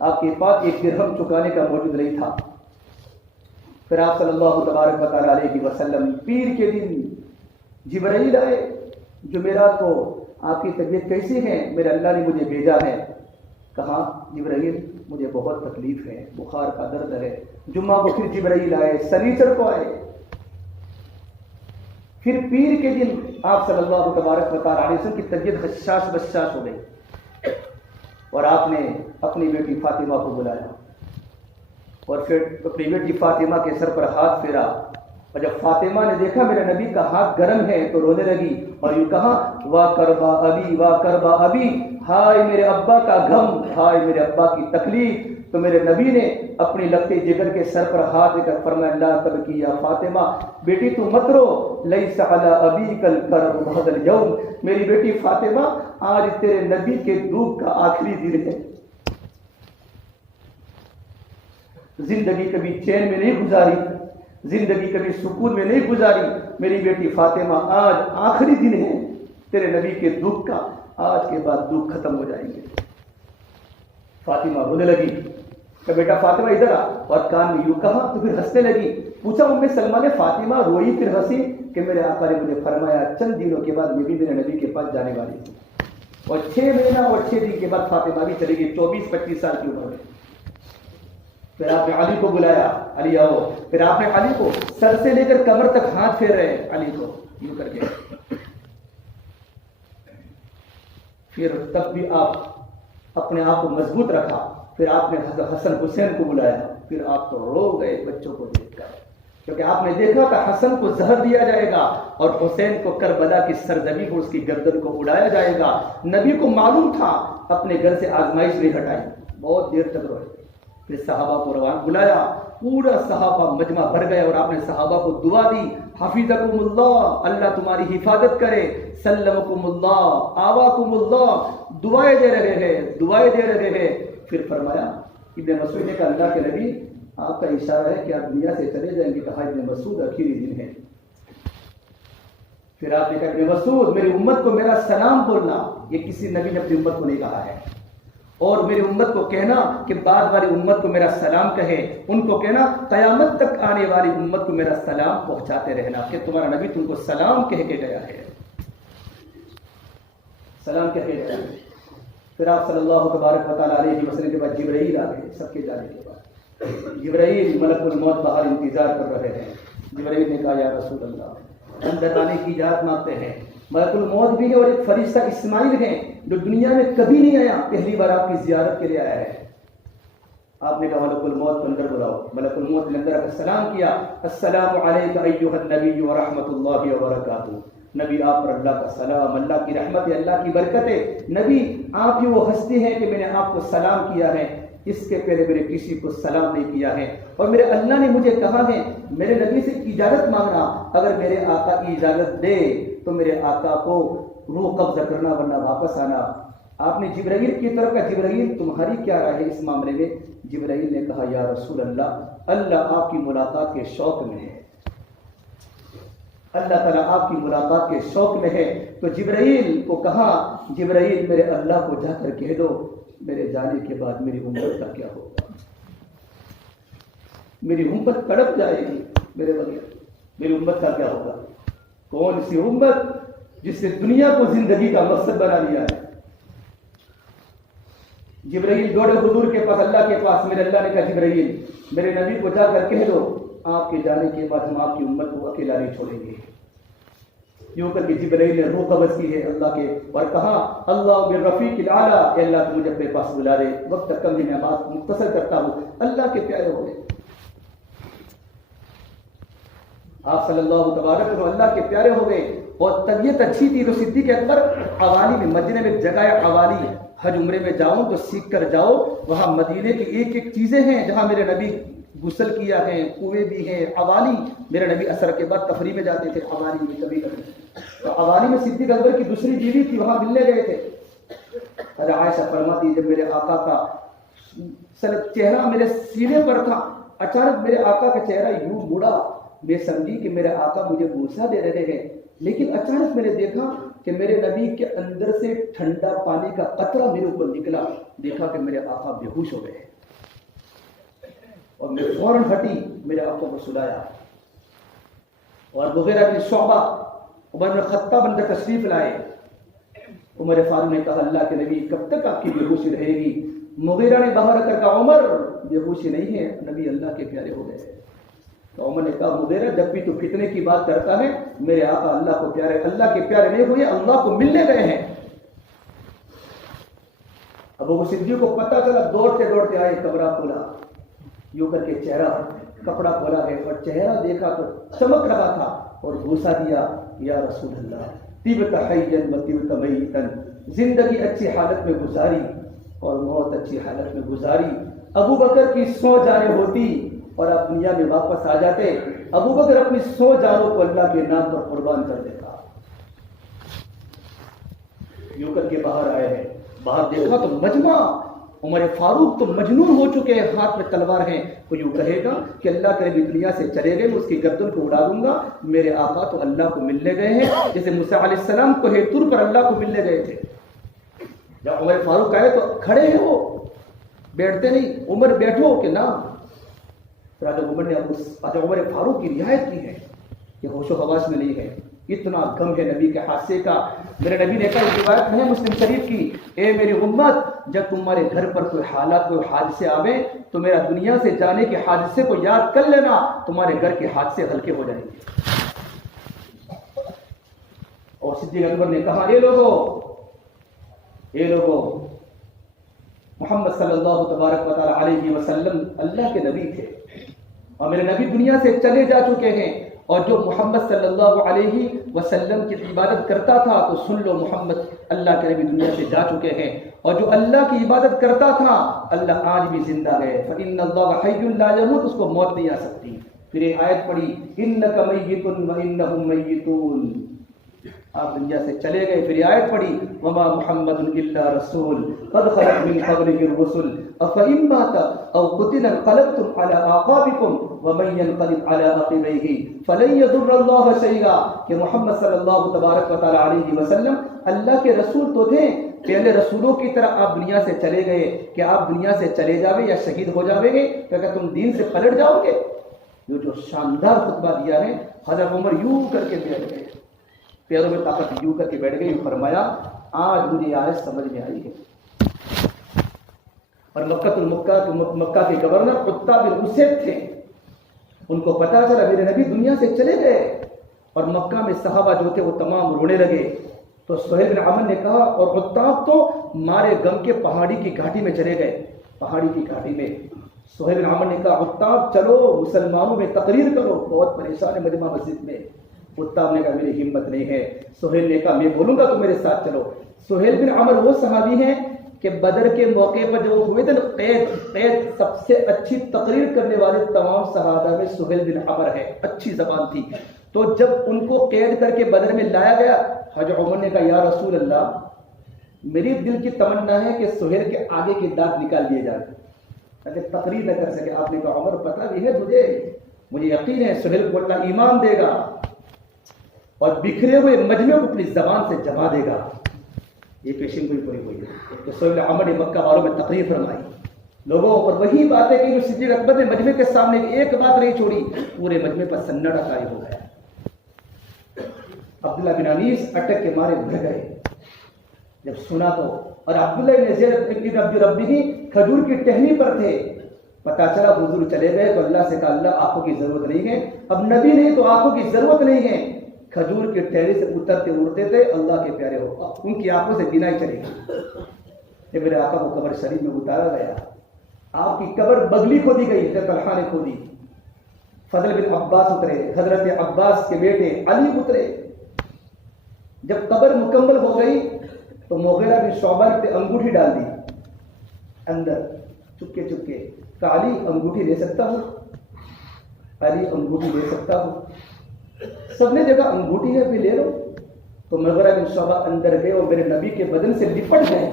آپ کے پاس 1 درہم چکانے کا موجود نہیں تھا. پھر آپ صلی اللہ تبارک و تعالی علیہ وسلم پیر کے دن جبرائیل آئے. جمعرات کو آپ کی طبیعت کیسی ہے؟ میرے اللہ نے مجھے بھیجا ہے. کہا جبرائیل مجھے بہت تکلیف ہے، بخار کا درد ہے. جمعہ کو پھر جبرائیل آئے، سنیچر کو آئے. پھر پیر کے دن آپ صلی اللہ تبارک و تعالی علیہ وسلم کی طبیعت خشاش بشاش ہو گئی اور آپ نے اپنی بیٹی فاطمہ کو بلایا. اور پھر اپنی بیٹی فاطمہ کے سر پر ہاتھ پھیرا، اور جب فاطمہ نے دیکھا میرے نبی کا ہاتھ گرم ہے تو رونے لگی اور یوں کہا واہ کربا ابی واہ کربا ابی، ہائے میرے ابا کا غم، ہائے میرے ابا کی تکلیف۔ تو میرے نبی نے اپنی لگتے جگر کے سر پر ہاتھ دے کر فرمایا لا تبکی یا فاطمہ، بیٹی تو مت رو، لیس علی ابیک الکرب بہد الیوم، میری بیٹی فاطمہ آج تیرے نبی کے دکھ کا آخری دن ہے۔ زندگی کبھی چین میں نہیں گزاری، زندگی کبھی سکون میں نہیں گزاری، میری بیٹی فاطمہ آج آخری دن ہے تیرے نبی کے دکھ کا، آج کے بعد دکھ ختم ہو جائیں گے۔ فاطمہ رونے لگی کہ بیٹا فاطمہ ادھر آ، اور کان میں یوں کہا تو پھر ہنسنے لگی۔ پوچھا ام سلمہ نے فاطمہ روئی پھر ہنسی کہ میرے آقا نے مجھے فرمایا چند دنوں کے بعد میں بھی میرے نبی کے پاس جانے والی ہوں، اور 6 مہینہ اور 6 دن کے بعد فاطمہ بھی چلی گئی 24-25 سال کی عمر میں۔ پھر آپ نے علی کو بلایا، علی آؤ، پھر آپ نے علی کو سر سے لے کر کمر تک ہاتھ پھیر رہے ہیں علی کو یوں کر کے، پھر تب بھی آپ اپنے آپ کو مضبوط رکھا۔ پھر آپ نے حسن حسین کو بلایا، پھر آپ تو رو گئے بچوں کو دیکھ کر، کیونکہ آپ نے دیکھا کہ حسن کو زہر دیا جائے گا اور حسین کو کربلا کی سرزمین کو اس کی گردن کو اڑایا جائے گا۔ نبی کو معلوم تھا، اپنے گھر سے آزمائش نہیں ہٹائی، بہت دیر تک روئے۔ پھر صحابہ کو روان بلایا، پورا صحابہ مجمع بھر گئے اور آپ نے صحابہ کو دعا دی حفظکم اللہ، اللہ تمہاری حفاظت کرے، سلمکم اللہ، آواکم اللہ، دعائیں دے رہے ہیں، دعائیں دے رہے ہیں۔ پھر فرمایا ابن مسعود نے کہا اللہ کے نبی آپ کا اشارہ ہے کہ آپ دنیا سے چلے جائیں گے، کہا ابن مسعود آخری دن ہے۔ پھر آپ نے کہا ابن مسعود میری امت کو میرا سلام بولنا، یہ کسی نبی نے اپنی امت کو نہیں کہا ہے، اور میری امت کو کہنا کہ بعد والی امت کو میرا سلام کہے، ان کو کہنا قیامت تک آنے والی امت کو میرا سلام پہنچاتے رہنا کہ تمہارا نبی تم کو سلام کہہ کے گیا ہے، سلام کہہ کے گیا ہے۔ پھر آپ صلی اللہ تبارک و تعالیٰ علیہ وسلم کے بعد جبرائیل آ گئے، سب کے جانے کے بعد جبرائیل ملک الموت باہر انتظار کر رہے ہیں۔ جبرائیل نے کہا یا رسول اللہ اندر آنے کی اجازت مانگتے ہیں، ملک الموت بھی ہے اور ایک فرشتہ اسماعیل ہے جو دنیا میں کبھی نہیں آیا، پہلی بار آپ کی زیارت کے لیے آیا ہے۔ آپ نے کہا ملک الموت کو اندر بلاؤ۔ ملک الموت نے اندر سلام کیا، السلام علیک ایھا النبی ورحمۃ اللہ وبرکاتہ، نبی آپ پر اللہ کا سلام، اللہ کی رحمت ہے، اللہ کی برکت ہے۔ نبی آپ ہی وہ ہستی ہیں کہ میں نے آپ کو سلام کیا ہے، اس کے پہلے میرے کسی کو سلام نہیں کیا ہے، اور میرے اللہ نے مجھے کہا ہے میرے نبی سے اجازت مانگنا، اگر میرے آقا کی اجازت دے تو میرے آقا کو روح قبضہ کرنا ورنہ واپس آنا۔ آپ نے جبرائیل کی طرف کہا جبرائیل تمہاری کیا رائے ہے اس معاملے میں؟ جبرائیل نے کہا یا رسول اللہ اللہ آپ کی ملاقات کے شوق میں ہے، اللہ تعالیٰ آپ کی ملاقات کے شوق میں ہے۔ تو جبرائیل کو کہا جبرائیل میرے اللہ کو جا کر کہہ دو میرے جانے کے بعد میری امت کا کیا ہوگا، میری امت تڑپ جائے گی میرے بغیر، میری امت کا کیا ہوگا؟ کون سی امت جس نے دنیا کو زندگی کا مقصد بنا لیا ہے؟ جبرائیل دوڑے حضور کے پاس، اللہ کے پاس۔ میرے اللہ نے کہا جبرائیل میرے نبی کو جا کر کہہ دو آپ کے جانے کے بعد ہم آپ کی امت کو اکیلا نہیں چھوڑیں گے۔ یوں کر کے جبرائیل نے روح قبض کی ہے اللہ کے، اور کہا اللہ بالرفیق الاعلیٰ، کہ اللہ تو مجھے اپنے پاس بلا دے، وقت تک کم میں بات مختصر کرتا ہوں۔ اللہ کے پیارے ہو گئے، آپ صلی اللہ تبارک و اللہ کے پیارے ہو گئے، اور طبیعت اچھی تھی تو صدیق اکبر حوالی میں، مدینے میں جگہ ہے حوالی، حج عمرے میں جاؤں تو سیکھ کر جاؤ، وہاں مدینے کی ایک ایک چیزیں ہیں جہاں میرے نبی غسل کیا ہے، کنویں بھی ہیں، حوالی میرے نبی اثر کے بعد تفریح میں جاتے تھے حوالی میں کبھی کبھی، تو حوالی میں صدیق اکبر کی دوسری بیوی تھی، وہاں ملنے گئے تھے۔ حضرت عائشہ فرماتی جب میرے آقا کا چہرہ میرے سینے پر تھا، اچانک میرے آقا کا چہرہ یوں مڑا، میں سمجھی کہ میرے آقا مجھے بوسہ دے رہے ہیں، لیکن اچانک میں نے دیکھا کہ میرے نبی کے اندر سے ٹھنڈا پانی کا قطرہ میرے اوپر نکلا، دیکھا کہ میرے آقا بے ہوش ہو گئے، اور میں فوراً ہٹی، میرے آقا کو سلایا، اور مغیرہ بن شعبہ عمر بن خطاب اندر تشریف لائے۔ عمر فاروق نے کہا اللہ کے نبی کب تک آپ کی بے ہوشی رہے گی؟ مغیرہ نے باہر کر کہا عمر بے ہوشی نہیں ہے، نبی اللہ کے پیارے ہو گئے۔ تو عمر نے کہا مغیرہ جب بھی تو فتنے کی بات کرتا ہے، میرے آقا اللہ کو پیارے، اللہ کے پیارے نہیں ہوئے، اللہ کو ملنے گئے ہیں۔ ابو صدیق کو پتہ چلا، دوڑتے دوڑتے آئے، کمرہ کھولا، یوں کر کے چہرہ کپڑا کھولا ہے اور چہرہ دیکھا تو چمک رہا تھا اور بوسہ دیا، یا رسول اللہ طبت حیا و طبت میتا، زندگی اچھی حالت میں گزاری اور موت اچھی حالت میں گزاری۔ ابو بکر کی 100 جانیں ہوتی اور آپ دنیا میں واپس آ جاتے، ابو بکر اپنی 100 جانوں کو اللہ کے نام پر قربان کر دیتا۔ یوں کر کے باہر آئے ہیں، باہر دیکھا تو مجمع، عمر فاروق تو مجنون ہو چکے ہیں، ہاتھ میں تلوار ہیں۔ وہ یوں کہے گا کہ اللہ کے نبی دنیا سے چلے گئے، میں اس کی گردن کو اڑا دوں گا، میرے آقا تو اللہ کو ملنے گئے ہیں، جیسے موسیٰ علیہ السلام کو طور پر اللہ کو ملنے گئے تھے۔ جب عمر فاروق آئے تو کھڑے ہیں، وہ بیٹھتے نہیں، عمر بیٹھو کہ نہ۔ عمر فاروق کی رعایت کی ہے کہ ہوش و حواس میں نہیں ہے، اتنا غم ہے نبی کے حادثے کا۔ میرے نبی نے کہا، روایت ہے مسلم شریف کی، اے میری امت، جب تمہارے گھر پر کوئی حالات کوئی حادثے آوے تو میرا دنیا سے جانے کے حادثے کو یاد کر لینا، تمہارے گھر کے حادثے ہلکے ہو جائیں گے۔ اور صدیق اکبر نے کہا، اے لوگوں، محمد صلی اللہ تبارک و تعالی علیہ وسلم اللہ کے نبی تھے اور میرے نبی دنیا سے چلے جا چکے ہیں، اور جو محمد صلی اللہ علیہ وسلم کی عبادت کرتا تھا تو سن لو، محمد اللہ کے نبی دنیا سے جا چکے ہیں، اور جو اللہ کی عبادت کرتا تھا اللہ آج بھی زندہ ہے۔ فإن اللہ حی لا یموت، اس کو موت نہیں آ سکتی۔ پھر یہ آیت پڑھی، انک میت وانہم میتون، آپ دنیا سے چلے گئے۔ پھر آیت پڑھی، وما محمد الا رسول قد خلت من قبله الرسل افإن مات او قتل انقلبتم على اعقابكم ومن ينقلب على عقبيه فلن يضر الله شيئا، کہ محمد صلی اللہ تبارک و تعالی علیہ وسلم اللہ کے رسول تو تھے، پہلے رسولوں کی طرح آپ دنیا سے چلے گئے، کہ آپ دنیا سے چلے جاوے یا شہید ہو جاوے گے، کہ تم دین سے پلٹ جاؤ گے۔ یہ جو شاندار خطبہ دیا ہے، حضرت عمر یوں کر کے بیٹھ گئے، پیروں میں طاقت یوں کر کے بیٹھ گئی، فرمایا آج مجھے آیت سمجھ میں آئی ہے۔ اور مکہ کے گورنر عتبہ بن اسید تھے، ان کو پتا چلا میرے نبی دنیا سے چلے گئے، اور مکہ میں صحابہ جو تھے وہ تمام رونے لگے۔ تو سہیل بن عمرو نے کہا، اور عتبہ تو مارے غم کے پہاڑی کی گھاٹی میں چلے گئے، پہاڑی کی گھاٹی میں۔ سہیل بن عمرو نے کہا، عتبہ چلو مسلمانوں میں تقریر کرو، بہت پریشان ہے مجمع مسجد میں۔ عتبہ نے کہا میری ہمت نہیں ہے۔ سہیل نے کہا میں بولوں گا تو میرے ساتھ چلو۔ سہیل بن عمرو وہ صحابی ہیں کہ بدر کے موقع پر جو ہوئے تھے قید سب سے اچھی تقریر کرنے والے تمام صحابہ میں سہیل بن عمرو ہے، اچھی زبان تھی۔ تو جب ان کو قید کر کے بدر میں لایا گیا، حضرت عمر نے کہا یا رسول اللہ، میری دل کی تمنا ہے کہ سہیل کے آگے کے دانت نکال دیے جائیں تاکہ تقریر نہ کر سکے۔ آپ نے کہا عمر پتہ بھی ہے مجھے یقین ہے سہیل کو اللہ ایمان دے گا اور بکھرے ہوئے مجمع کو اپنی زبان سے جما دے گا۔ یہ پیشن گوئی پوری ہوئی ہے تو سہیل عمر نے مکہ والوں میں تقریر فرمائی لوگوں، اور وہی باتیں کہ جو صدیق اکبر نے مجمع کے سامنے ایک بات نہیں چھوڑی، پورے مجمع پر سناٹا طاری ہو گیا۔ عبداللہ بن انیس اٹک کے مارے مر گئے جب سنا تو، اور عبداللہ بن زید بن عبد ربہ کھجور کی ٹہنی پر تھے، پتا چلا حضور چلے گئے تو اللہ سے کہا اللہ آنکھوں کی ضرورت نہیں ہے، اب نبی نہیں تو آنکھوں کی ضرورت نہیں ہے۔ کھجور کی ٹہنی سے اترتے اڑتے تھے، اللہ کے پیارے ہو ان کی آنکھوں سے بینائی چلے گی۔ جب میرے آقا کو قبر شریف میں اتارا گیا، آپ کی قبر بغلی کھودی گئی، حضرت طلحہ نے کھودی، فضل بن عباس اترے، حضرت عباس کے بیٹے علی اترے۔ جب قبر مکمل ہو گئی تو مغیرہ بن شعبہ پہ انگوٹھی ڈال دی اندر، چپکے چپکے، کہ علی انگوٹھی لے سکتا ہوں، علی انگوٹھی لے سکتا ہوں۔ سب نے جگہ انگوٹھی ہے بھی لے لو۔ تو مغیرہ بن شعبہ اندر گئے اور میرے نبی کے بدن سے لپٹ گئے،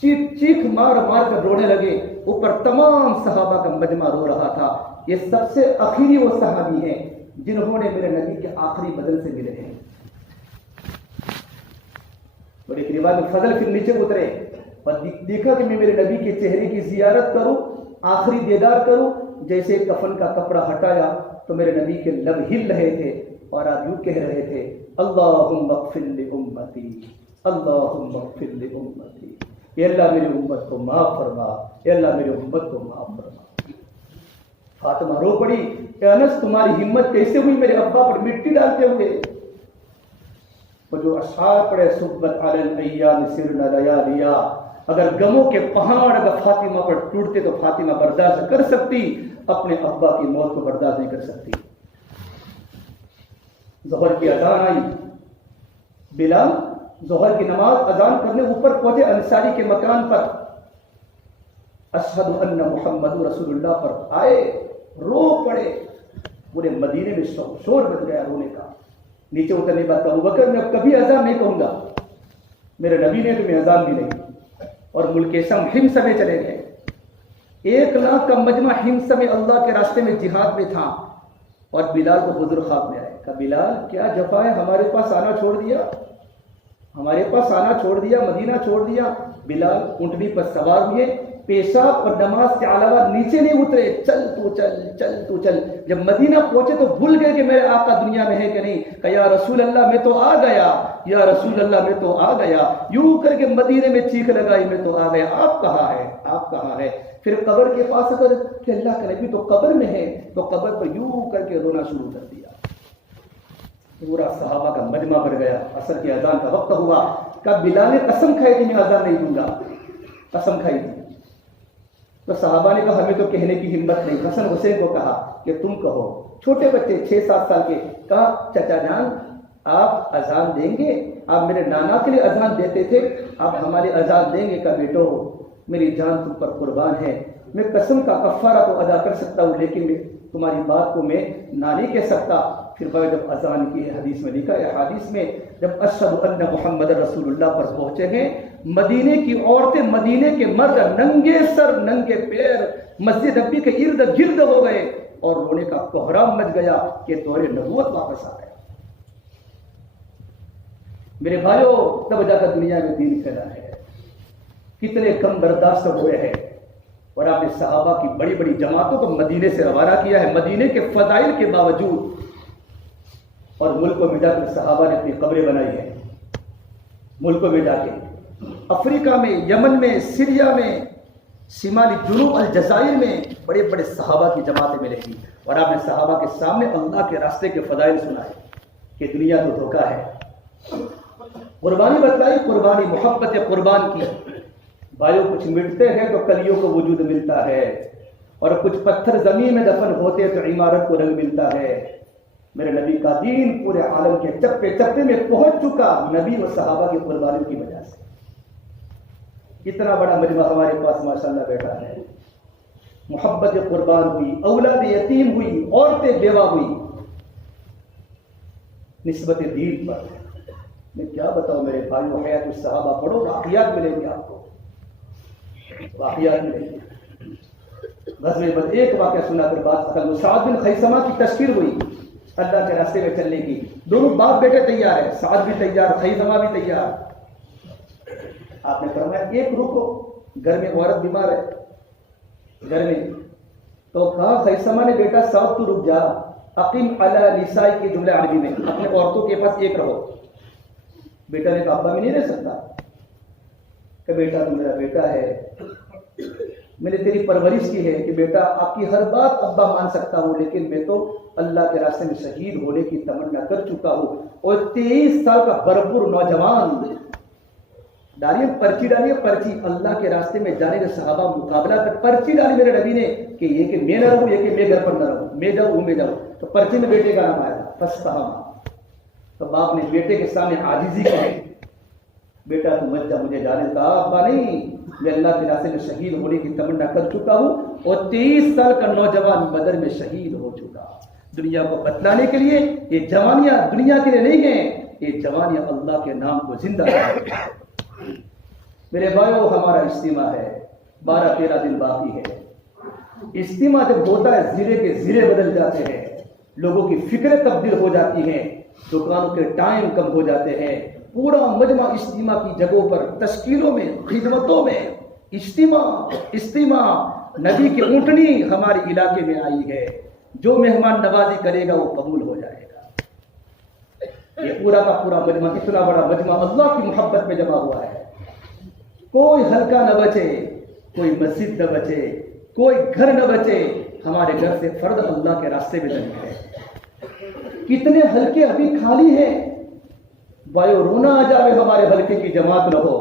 چیخ مار مار کر رونے لگے، اوپر تمام صحابہ کا مجمع رو رہا تھا۔ یہ سب سے آخری وہ صحابی ہیں جنہوں نے میرے نبی کے آخری بدن سے ملے ہیں۔ اور ایک روایت میں فضل پھر نیچے اترے اور دیکھا کہ میں میرے نبی کے چہرے کی زیارت کروں، آخری دیدار کروں۔ جیسے کفن کا کپڑا ہٹایا تو میرے نبی کے لب ہل رہے تھے اور آپ یوں کہہ رہے تھے اللہم اغفر لامتی، اللہم اغفر لامتی، اے اللہ میری امت کو معاف فرما، اے اللہ میری امت کو معاف فرما۔ فاطمہ رو پڑی، اے انس تمہاری ہمت کیسے ہوئی میرے ابا پر مٹی ڈالتے ہوئے؟ وہ جو اشعار پڑے صبت علی الایام سرنا لیالیا، اگر غموں کے پہاڑ اگر فاطمہ پر ٹوٹتے تو فاطمہ برداشت کر سکتی، اپنے ابا کی موت کو برداشت نہیں کر سکتی۔ ظہر کی اذان آئی، بلال ظہر کی نماز اذان کرنے اوپر پہنچے انصاری کے مکان پر، اشہد ان محمد رسول اللہ پر آئے، رو پڑے، پورے مدینے میں شور بچ گیا رونے کا۔ نیچے اترنے بعد ابو بکر میں اب کبھی اذان نہیں کہوں گا، میرے نبی نے تمہیں اذان بھی نہیں، اور ملک شام حمص میں چلے گئے۔ 1 لاکھ کا مجمع حمص میں اللہ کے راستے میں جہاد میں تھا، اور بلال کو حضور خواب میں آئے، کہا بلال کیا جفا ہے، ہمارے پاس آنا چھوڑ دیا، ہمارے پاس آنا چھوڑ دیا، مدینہ چھوڑ دیا۔ بلال اونٹنی پر سوار ہوئے، پیشاب اور نماز کے علاوہ نیچے نہیں اترے، چل تو چل، چل تو چل۔ جب مدینہ پہنچے تو بھول گئے کہ میرے آقا دنیا میں ہے کہ نہیں، کہ یا رسول اللہ میں تو آ گیا، یا رسول اللہ میں تو آ گیا، یوں کر کے مدینے میں چیخ لگائی، میں تو آ گیا، آپ کہاں ہے، آپ کہاں ہے۔ پھر قبر کے پاس اگر کہ اللہ کا نبی تو قبر میں ہے، تو قبر پر یوں کر کے رونا شروع کر دیا۔ پورا صحابہ کا مجمع بڑھ گیا، عصر کی اذان کا وقت ہوا، کہ بلال نے قسم کھائی کہ میں اذان نہیں دوں گا، قسم کھائی تھی۔ تو صحابہ نے کہا ہمیں تو کہنے کی ہمت نہیں، حسن حسین کو کہا کہ تم کہو، چھوٹے بچے 6-7 سال کے، کہا چچا جان آپ اذان دیں گے، آپ میرے نانا کے لیے اذان دیتے تھے، آپ ہمارے اذان دیں گے؟ کہ بیٹو میری جان تم پر قربان ہے، میں قسم کا کفارہ تو ادا کر سکتا ہوں، لیکن تمہاری بات کو میں نہ نہیں کہہ سکتا۔ پھر جب اذان کی حدیث میں لکھا ہے، حدیث میں جب اشہد ان محمد رسول اللہ پر پہنچے ہیں، مدینے کی عورتیں، مدینے کے مرد ننگے سر ننگے پیر مسجد نبی کے ارد گرد ہو گئے، اور رونے کا کوہرام مچ گیا کہ دور نبوت واپس آ گیا۔ میرے بھائیوں، تب جا کر دنیا میں دین پھیلا ہے، کتنے کم برداشت ہوئے ہیں، اور آپ نے صحابہ کی بڑی بڑی جماعتوں کو مدینے سے روانہ کیا ہے، مدینے کے فضائل کے باوجود، اور ملکوں میں جا کر صحابہ نے اپنی قبریں بنائی ہیں، ملکوں میں جا کے، افریقہ میں، یمن میں، سیریا میں، شمالی جنوب الجزائر میں بڑے بڑے صحابہ کی جماعتیں ملیں گی، اور آپ نے صحابہ کے سامنے اللہ کے راستے کے فضائل سنائے کہ دنیا تو دھوکہ ہے۔ قربانی بتلائی، قربانی محبت قربان کی۔ بھائیوں کچھ مٹتے ہیں تو کلیوں کو وجود ملتا ہے، اور کچھ پتھر زمین میں دفن ہوتے تو عمارت کو رنگ ملتا ہے۔ میرے نبی کا دین پورے عالم کے چپے چپے میں پہنچ چکا، نبی و صحابہ کی قربانی کی وجہ سے۔ اتنا بڑا مجمع ہمارے پاس ماشاءاللہ بیٹھا ہے، محبت قربان ہوئی، اولاد یتیم ہوئی، عورتیں بیوہ ہوئی، نسبت دین پر۔ میں کیا بتاؤں میرے بھائیو، حیات الصحابہ پڑھو، واقعات ملیں گے آپ کو، واقعات ملیں گے۔ غزوہ بدر ایک واقعہ سنا کر بات ختم۔ سعد بن خیثمہ کی تشکیل ہوئی اللہ کے راستے میں چلنے کی، دونوں باپ بیٹے تیار ہیں، سعد بھی تیار، خیثمہ بھی تیار۔ آپ نے فرمایا ایک رکو، گھر میں عورت بیمار ہے، گھر میں، تو کہا خیثمہ نے بیٹا سعد تو رک جا، اقیم علی نسائی کی جملہ عربی میں، اپنے عورتوں کے پاس ایک رہو۔ بیٹا نے کہا ابا میں نہیں رہ سکتا، کہ بیٹا تو میرا بیٹا ہے، میں نے تیری پرورش کی ہے کہ بیٹا آپ کی ہر بات ابا مان سکتا ہوں، لیکن میں تو اللہ کے راستے میں شہید ہونے کی تمنا کر چکا ہوں، اور 23 سال کا بھرپور نوجوان، ڈالیے پرچی، ڈالیے پرچی، اللہ کے راستے میں جانے کا صحابہ مقابلہ کر، پرچی ڈالی میرے نبی نے کہ یہ کہ میں نہ رہوں، یہ کہ میں گھر پر نہ رہوں، میں جاؤں میں جاؤں، تو پرچی میں بیٹے کا نام آیا تھا، فاستحمى۔ تو باپ نے بیٹے کے سامنے عاجزی کی، بیٹا تو مت جا، مجھے جانے کا ابا نہیں، میں اللہ کے راستے میں شہید ہونے کی تمنا کر چکا ہوں، اور 23 سال کا نوجوان بدر میں شہید ہو چکا۔ دنیا کو بتلانے کے لیے یہ جوانیاں دنیا کے لیے نہیں ہیں، یہ جوانیاں اللہ کے نام کو زندہ رکھیں۔ میرے بھائیو، ہمارا اجتماع ہے، 12-13 دن باقی ہے۔ اجتماع جب ہوتا ہے زیرے کے زیرے بدل جاتے ہیں، لوگوں کی فکریں تبدیل ہو جاتی ہیں، دکانوں کے ٹائم کم ہو جاتے ہیں، پورا مجمع اجتماع کی جگہوں پر، تشکیلوں میں، خدمتوں میں اجتماع۔ نبی کی اونٹنی ہمارے علاقے میں آئی ہے، جو مہمان نوازی کرے گا وہ قبول ہو جائے گا۔ یہ پورا کا پورا مجمع، اتنا بڑا مجمع اللہ کی محبت میں جمع ہوا ہے، کوئی حلقہ نہ بچے، کوئی مسجد نہ بچے، کوئی گھر نہ بچے، ہمارے گھر سے فرد اللہ کے راستے میں نہیں ہے۔ کتنے حلقے ابھی خالی ہیں، بھائیو رونا آ جائے ہمارے حلقے کی جماعت نہ ہو۔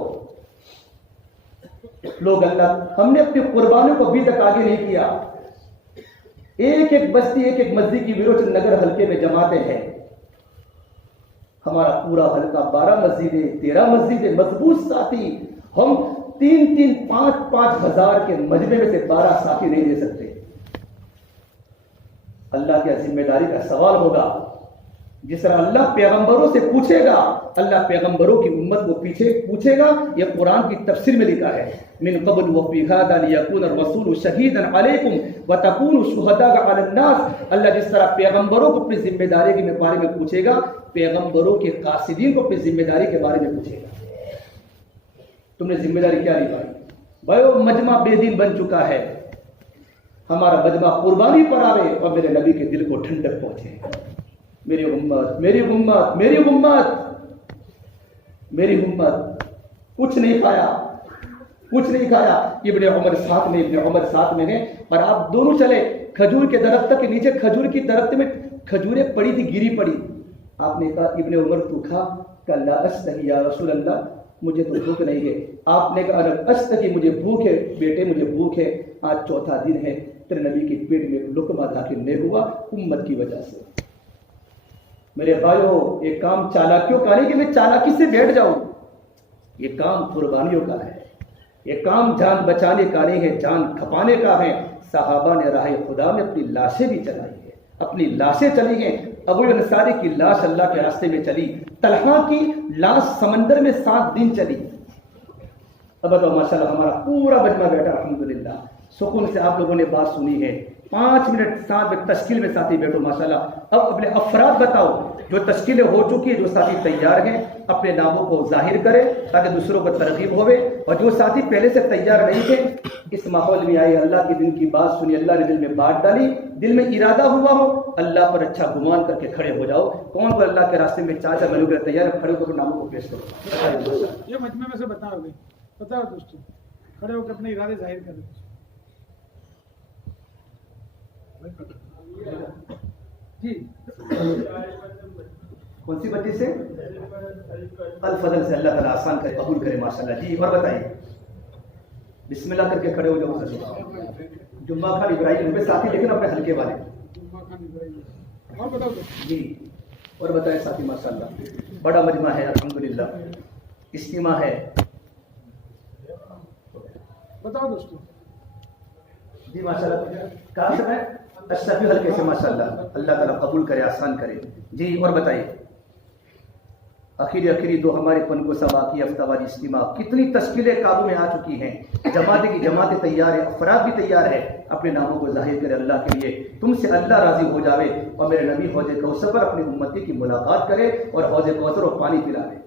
لوگ اللہ ہم نے اپنی قربانیوں کو ابھی تک آگے نہیں کیا. ایک ایک بستی ایک ایک مسجد کی ویروچند نگر حلقے میں جماعتیں ہیں. ہمارا پورا حلقہ 12 مسجدیں 13 مسجدیں مضبوط ساتھی. ہم 3-3 5-5 ہزار کے مجمع میں سے 12 ساتھی نہیں دے سکتے. اللہ کی ذمہ داری کا سوال ہوگا. جس طرح اللہ پیغمبروں سے پوچھے گا, اللہ پیغمبروں کی امت کو پیچھے پوچھے گا. یہ قرآن کی تفسیر میں لکھا ہے, من قبل وفی هذا ليكون الرسول شهيدا عليكم وتكونوا شهداء على الناس. اللہ جس طرح پیغمبروں کو اپنی ذمہ داری کے بارے میں پوچھے گا, پیغمبروں کے قاصدین کو اپنی ذمہ داری کے بارے میں پوچھے گا. تم نے ذمہ داری کیا نبھائی؟ بھائی مجمع بے دین بن چکا ہے. ہمارا مجمع قربانی پر آوے اور میرے نبی کے دل کو ٹھنڈک پہنچے. میری امت میری امت میری امت میری امت کچھ نہیں کھایا کچھ نہیں کھایا. ابن عمر ساتھ میں ہیں اور آپ دونوں چلے کھجور کے درخت کے نیچے. کھجور کی درخت میں کھجوریں پڑی تھی, گری پڑی. آپ نے کہا ابن عمر تو کھا. کہ لا استحی یا رسول اللہ, مجھے تو بھوک نہیں ہے. آپ نے کہا استحی, مجھے بھوک ہے بیٹے, مجھے بھوک ہے. آج چوتھا دن ہے, تیرے نبی کے پیٹ میں لقمہ داخل نہیں ہوا امت کی وجہ سے. میرے بھائیو, یہ کام چالاکیوں کا نہیں کہ میں چالاکی سے بیٹھ جاؤں. یہ کام قربانیوں کا ہے. یہ کام جان بچانے کا نہیں ہے, جان کھپانے کا ہے. صحابہ نے راہ خدا میں اپنی لاشیں بھی چلائی ہیں, اپنی لاشیں چلی ہیں. ابو انصاری کی لاش اللہ کے راستے میں چلی. طلحہ کی لاش سمندر میں 7 دن چلی. اب بتاؤ ماشاءاللہ ہمارا پورا مجمع بیٹھا الحمدللہ. سکون سے آپ لوگوں نے بات سنی ہے. 5 منٹ ساتھ میں تشکیل میں ساتھی بیٹھو ماشاءاللہ. اب اپنے افراد بتاؤ جو تشکیلیں ہو چکی ہیں, جو ساتھی تیار ہیں اپنے ناموں کو ظاہر کرے تاکہ دوسروں کو ترغیب ہوئے. اور جو ساتھی پہلے سے تیار نہیں تھے اس ماحول میں آئے, اللہ کے دن کی بات سنی, اللہ نے دل میں بات ڈالی, دل میں ارادہ ہوا ہو, اللہ پر اچھا گمان کر کے کھڑے ہو جاؤ. کون کو اللہ کے راستے میں چاچا بنو گے تیار کھڑے ہو کر ناموں کو پیش کرو. یہ مجمع میں سے بتاؤ گے, بتاؤ دوستوں, کھڑے ہو کے اپنے ارادے ظاہر کریں. جی کون سی بچی سے؟ الفضل سے. اللہ تعالیٰ آسان کرے, قبول کرے ماشاءاللہ. جی اور بتائیے, بسم اللہ کر کے کھڑے ہو جاؤ. جمعہ خان ابراہیم میں ساتھی لیکن اپنے حلقے والے. اور بتاؤ جی اور بتائیں ساتھی ماشاءاللہ. بڑا مجمع ہے الحمدللہ, اجتماع ہے. بتاؤ دوستوں. جی ماشاءاللہ. کہاں سے ہے؟ اشرفی حلقے سے ماشاءاللہ. اللہ تعالیٰ قبول کرے, آسان کرے. جی اور بتائیے. اخیری دو ہمارے پن کو سباقی ہفتہ واری اجتماع, کتنی تشکیلیں قابو میں آ چکی ہیں. جماعتیں کی جماعتیں تیار ہے, افراد بھی تیار ہے. اپنے ناموں کو ظاہر کرے اللہ کے لیے. تم سے اللہ راضی ہو جاوے اور میرے نبی حوض کوثر پر اپنی امتی کی ملاقات کرے اور حوض کوثر و پانی پلا دے.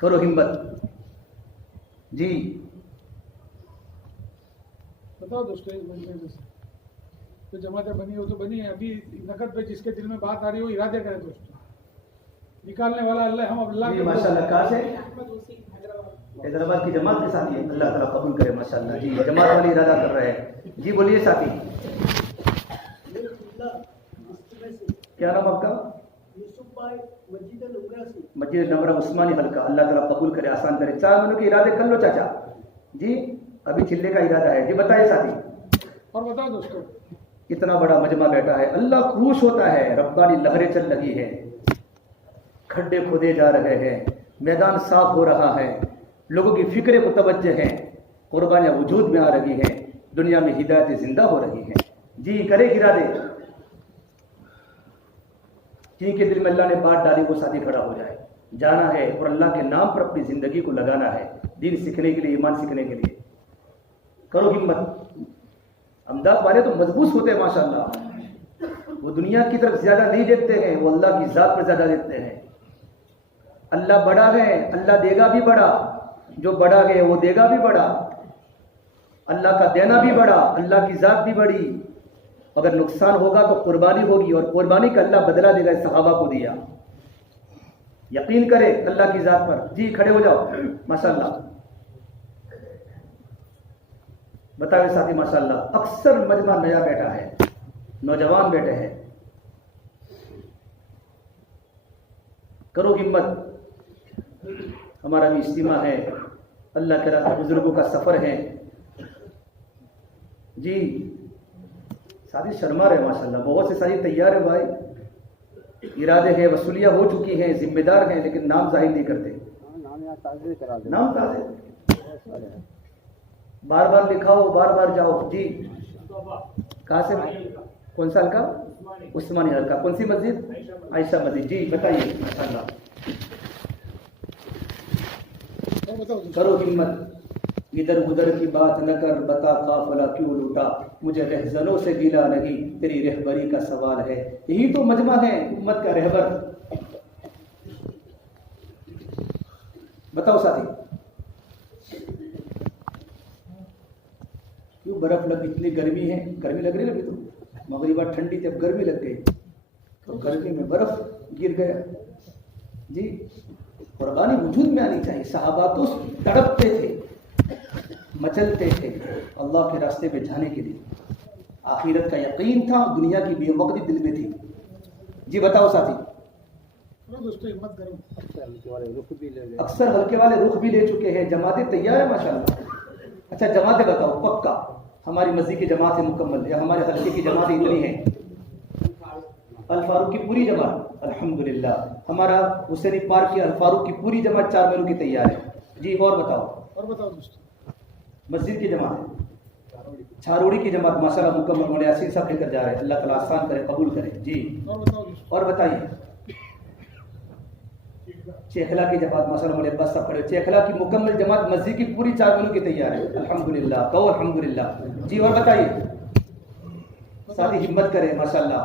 کرو ہمت. جی بتاؤ دوستوں. ایک مجمع میں سے تو جماعتیں بنی ہو تو بنی ہے. ابھی نقد پہ جس کے دل میں بات آ رہی ہو ارادے کرے دوستوں. نکالنے والا اللہ, ہم اللہ جی ماشاءاللہ. کہاں سے؟ حیدرآباد کی جماعت کے ساتھی ہیں. اللہ تعالیٰ قبول کرے ماشاءاللہ. جی جماعت والی ارادہ کر رہے ہیں. جی بولیے ساتھی. کیا نام آپ کا؟ مسجد نمرہ عثمانی حلقہ. اللہ تعالیٰ قبول کرے, آسان کرے. 4 مہینوں کے ارادے کر لو چاچا. جی ابھی چلنے کا ارادہ ہے. جی بتائیے ساتھی. اور بتاؤ دوستوں. اتنا بڑا مجمع بیٹھا ہے, اللہ خوش ہوتا ہے. ربانی لہریں چل رہی ہے, کھڈے کھودے جا رہے ہیں, میدان صاف ہو رہا ہے, لوگوں کی فکریں متوجہ ہیں, قربانیاں وجود میں آ رہی ہیں, دنیا میں ہدایتیں زندہ ہو رہی ہیں. جی کرے ارادے. جن کے دل میں اللہ نے بات ڈالی وہ ساتھی کھڑا ہو جائے. جانا ہے اور اللہ کے نام پر اپنی زندگی کو لگانا ہے, دین سیکھنے کے لیے, ایمان سیکھنے کے لیے. کرو ہمت. امداد والے تو مضبوط ہوتے ہیں ماشاءاللہ. وہ دنیا کی طرف زیادہ نہیں دیکھتے ہیں, وہ اللہ کی ذات پر زیادہ دیکھتے ہیں. اللہ بڑا ہے, اللہ دے گا بھی بڑا. جو بڑا ہے وہ دے گا بھی بڑا. اللہ کا دینا بھی بڑا, اللہ کی ذات بھی بڑی. اگر نقصان ہوگا تو قربانی ہوگی, اور قربانی کا اللہ بدلہ دے گا. صحابہ کو دیا. یقین کرے اللہ کی ذات پر. جی کھڑے ہو جاؤ ماشاءاللہ. بتائیں ساتھی ماشاءاللہ. اکثر مجمع نیا بیٹھا ہے, نوجوان بیٹھے ہیں. کرو ہمت. ہمارا بھی اجتماع ہے, اللہ کے راہ بزرگوں کا سفر ہے. جی ساتھی شرما رہے ماشاءاللہ, بہت سے ساتھی تیار ہے بھائی, ارادے ہیں, وصولیاں ہو چکی ہیں, ذمہ دار ہیں, لیکن نام ظاہر نہیں کرتے. نام تازے بار بار لکھاؤ, بار بار جاؤ. جی کہاں سے, کون سا حلقہ؟ عثمانی حلقہ. کون سی مسجد؟ عائشہ مسجد. جی بتائیے ماشاءاللہ. کرو ہمت, ادھر ادھر کی بات نہ کر, بتا قافلہ کیوں لوٹا, مجھے رہزنوں سے گلا نہیں, تیری رہبری کا سوال ہے. یہی تو مجمع ہے امت کا رہبر. بتاؤ ساتھی, کیوں برف لگ, اتنی گرمی ہے, گرمی لگ رہی ہے ابھی تو, مغربہ ٹھنڈی تھی, اب گرمی لگ گئی, تو گرمی میں برف گر گیا. جی قربانی وجود میں آنی چاہیے. صحابہ تو تڑپتے تھے, مچلتے تھے اللہ کے راستے پہ جانے کے لیے. آخرت کا یقین تھا, دنیا کی بے وقتی دل میں تھی. جی بتاؤ ساتھی. اکثر ہلکے والے رخ بھی لے چکے ہیں, جماعتیں تیار ہے ماشاءاللہ. اچھا جماعتیں بتاؤ پکا, ہماری مسجد کی جماعت ہے مکمل, یا ہمارے حلقے کی جماعت اتنی ہے؟ الفاروق کی پوری جماعت الحمدللہ. ہمارا حسینی پارک کی الفاروق کی پوری جماعت 4 مہینوں کی تیار ہے. جی اور بتاؤ دوستو. مسجد کی جماعت, چھاروڑی کی جماعت ماشاءاللہ مکمل, مولانا یاسین صاحب لے کر جا رہے ہیں, اللہ تعالیٰ آسان کرے, قبول کرے. جی اور بتائیے. چیخلا کی جماعت ماشاءاللہ مولانا عباس صاحب پڑھے, چیخلا کی مکمل جماعت مسجد کی پوری 4 مہینوں کی تیار ہے الحمدللہ. کہو الحمدللہ. جی اور بتائیے. ساتھی ہمت کرے ماشاءاللہ,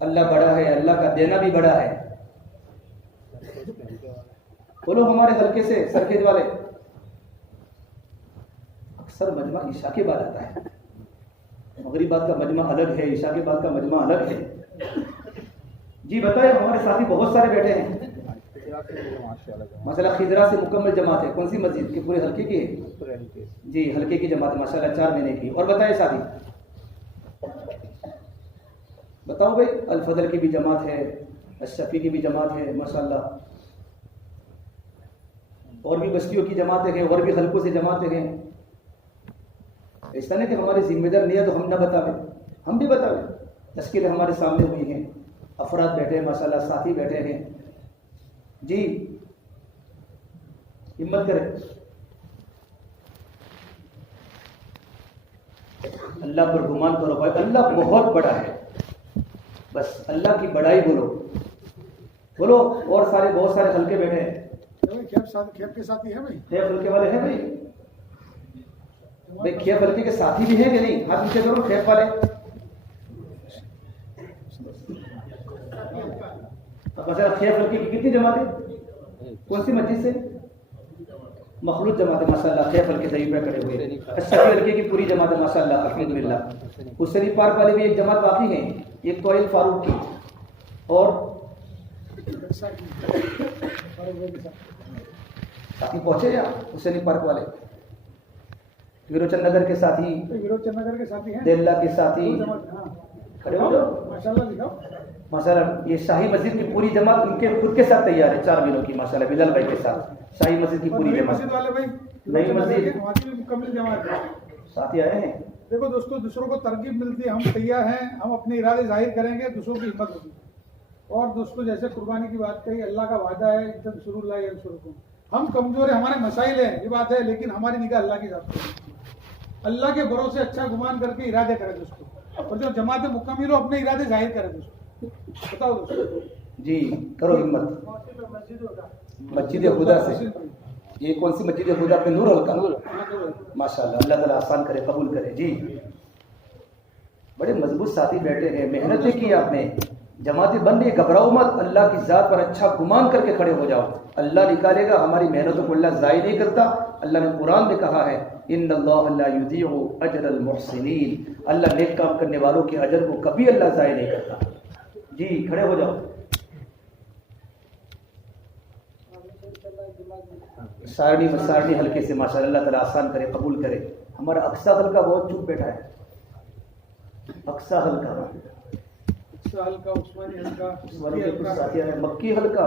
اللہ بڑا ہے, اللہ کا دینا بھی بڑا ہے. بولو ہمارے حلقے سے سرکیج والے. اکثر مجمع عشاء کے بعد آتا ہے, مغربات کا مجمع الگ ہے, عشاء کے بعد کا مجمع الگ ہے. جی بتائیں, ہمارے ساتھی بہت سارے بیٹھے ہیں. ماشاءاللہ خضرا سے مکمل جماعت ہے. کون سی مسجد کے پورے حلقے کی ہے؟ جی حلقے کی جماعت ماشاءاللہ 4 مہینے کی. اور بتائیں ساتھی, بتاؤ بھائی. الفضل کی بھی جماعت ہے, الشفیع کی بھی جماعت ہے ماشاءاللہ, اور بھی بستیوں کی جماعتیں ہیں, اور بھی حلقوں سے جماعتیں ہیں. ایسا نہیں کہ ہمارے ذمہ دار نہیں ہے تو ہم نہ بتاویں, ہم بھی بتاویں. تشکیلیں ہمارے سامنے ہوئی ہیں, افراد بیٹھے ہیں ماشاءاللہ, ساتھی بیٹھے ہیں. جی ہمت کریں. اللہ پر گمان کرو بھائی, اللہ بہت بڑا ہے. بس اللہ کی بڑائی بولو, بولو. اور سارے بہت سارے حلقے بیٹھے ہیں. کھیپ کے ساتھی ہے بھائی, کھیپ حلقے والے ہیں بھائی. بھائی کھیپ حلقے کے ساتھی بھی ہیں کہ نہیں؟ ہاتھ نیچے کرو کھیپ والے. مثلا کھیپ حلقے کی کتنی جماعتیں, کون سی مسجد سے؟ مخلوط جماعت ماشاءاللہ, کھیپ حلقے صحیح پہ کھڑے ہوئے. الشفیع حلقے کی پوری جماعت ماشاءاللہ الحمدللہ. حسینی پارک والے بھی ایک جماعت باقی ہیں, ایک تو الفاروق کی, اور ساتھی پہنچے یا حسینی پارک والے, ویروچند نگر کے ساتھی, دیلہ کے ساتھی کھڑے ہو جاؤ ماشاءاللہ. یہ شاہی مسجد کی پوری جماعت ان کے خود کے ساتھ تیار ہے 4 مہینوں کی ماشاءاللہ, بلال بھائی کے ساتھ. شاہی مسجد کی پوری جماعت, نئی مسجد مکمل جماعت ساتھی آئے ہیں. دیکھو دوستوں, دوسروں کو ترغیب ملتی ہے, ہم تیار ہیں, ہم اپنے ارادے ظاہر کریں گے, دوسروں کی ہمت ہوگی. اور دوستوں جیسے قربانی کی بات کہی, اللہ کا وعدہ ہے انصر اللہ ینصرکم. ہم کمزور ہیں, ہمارے مسائل ہیں, یہ بات ہے, لیکن ہماری نگاہ اللہ کی ذات پر. اللہ کے بھروسے اچھا گمان کر کے ارادے کریں دوستوں, اور جو جماعت مکمل ہو اپنے ارادے ظاہر کریں دوستوں. بتاؤ دوستوں. جی کرو ہمت. مسجد خدا سے, یہ کون سی مسجد خدا پہ؟ نور حلقہ ماشاءاللہ, اللہ تعالیٰ آسان کرے, قبول کرے. جی بڑے مضبوط ساتھی بیٹھے ہیں, محنتیں کی آپ نے, جماعتیں بن رہی, گھبراؤ مت. اللہ کی ذات پر اچھا گمان کر کے کھڑے ہو جاؤ, اللہ نکالے گا. ہماری محنتوں کو اللہ ضائع نہیں کرتا. اللہ نے قرآن میں کہا ہے, ان اللہ لا یضیع اجر المحسنین, اللہ نیک کام کرنے والوں کے اجر کو کبھی اللہ ضائع نہیں کرتا. جی کھڑے ہو جاؤ. سارنی حلقے سے ماشاءاللہ, اللہ تعالیٰ آسان کرے, قبول کرے. ہمارا اقصا حلقہ بہت چپ بیٹھا ہے. اقصا حلقہ, عثمانی ساتھی ہے, مکی حلقہ,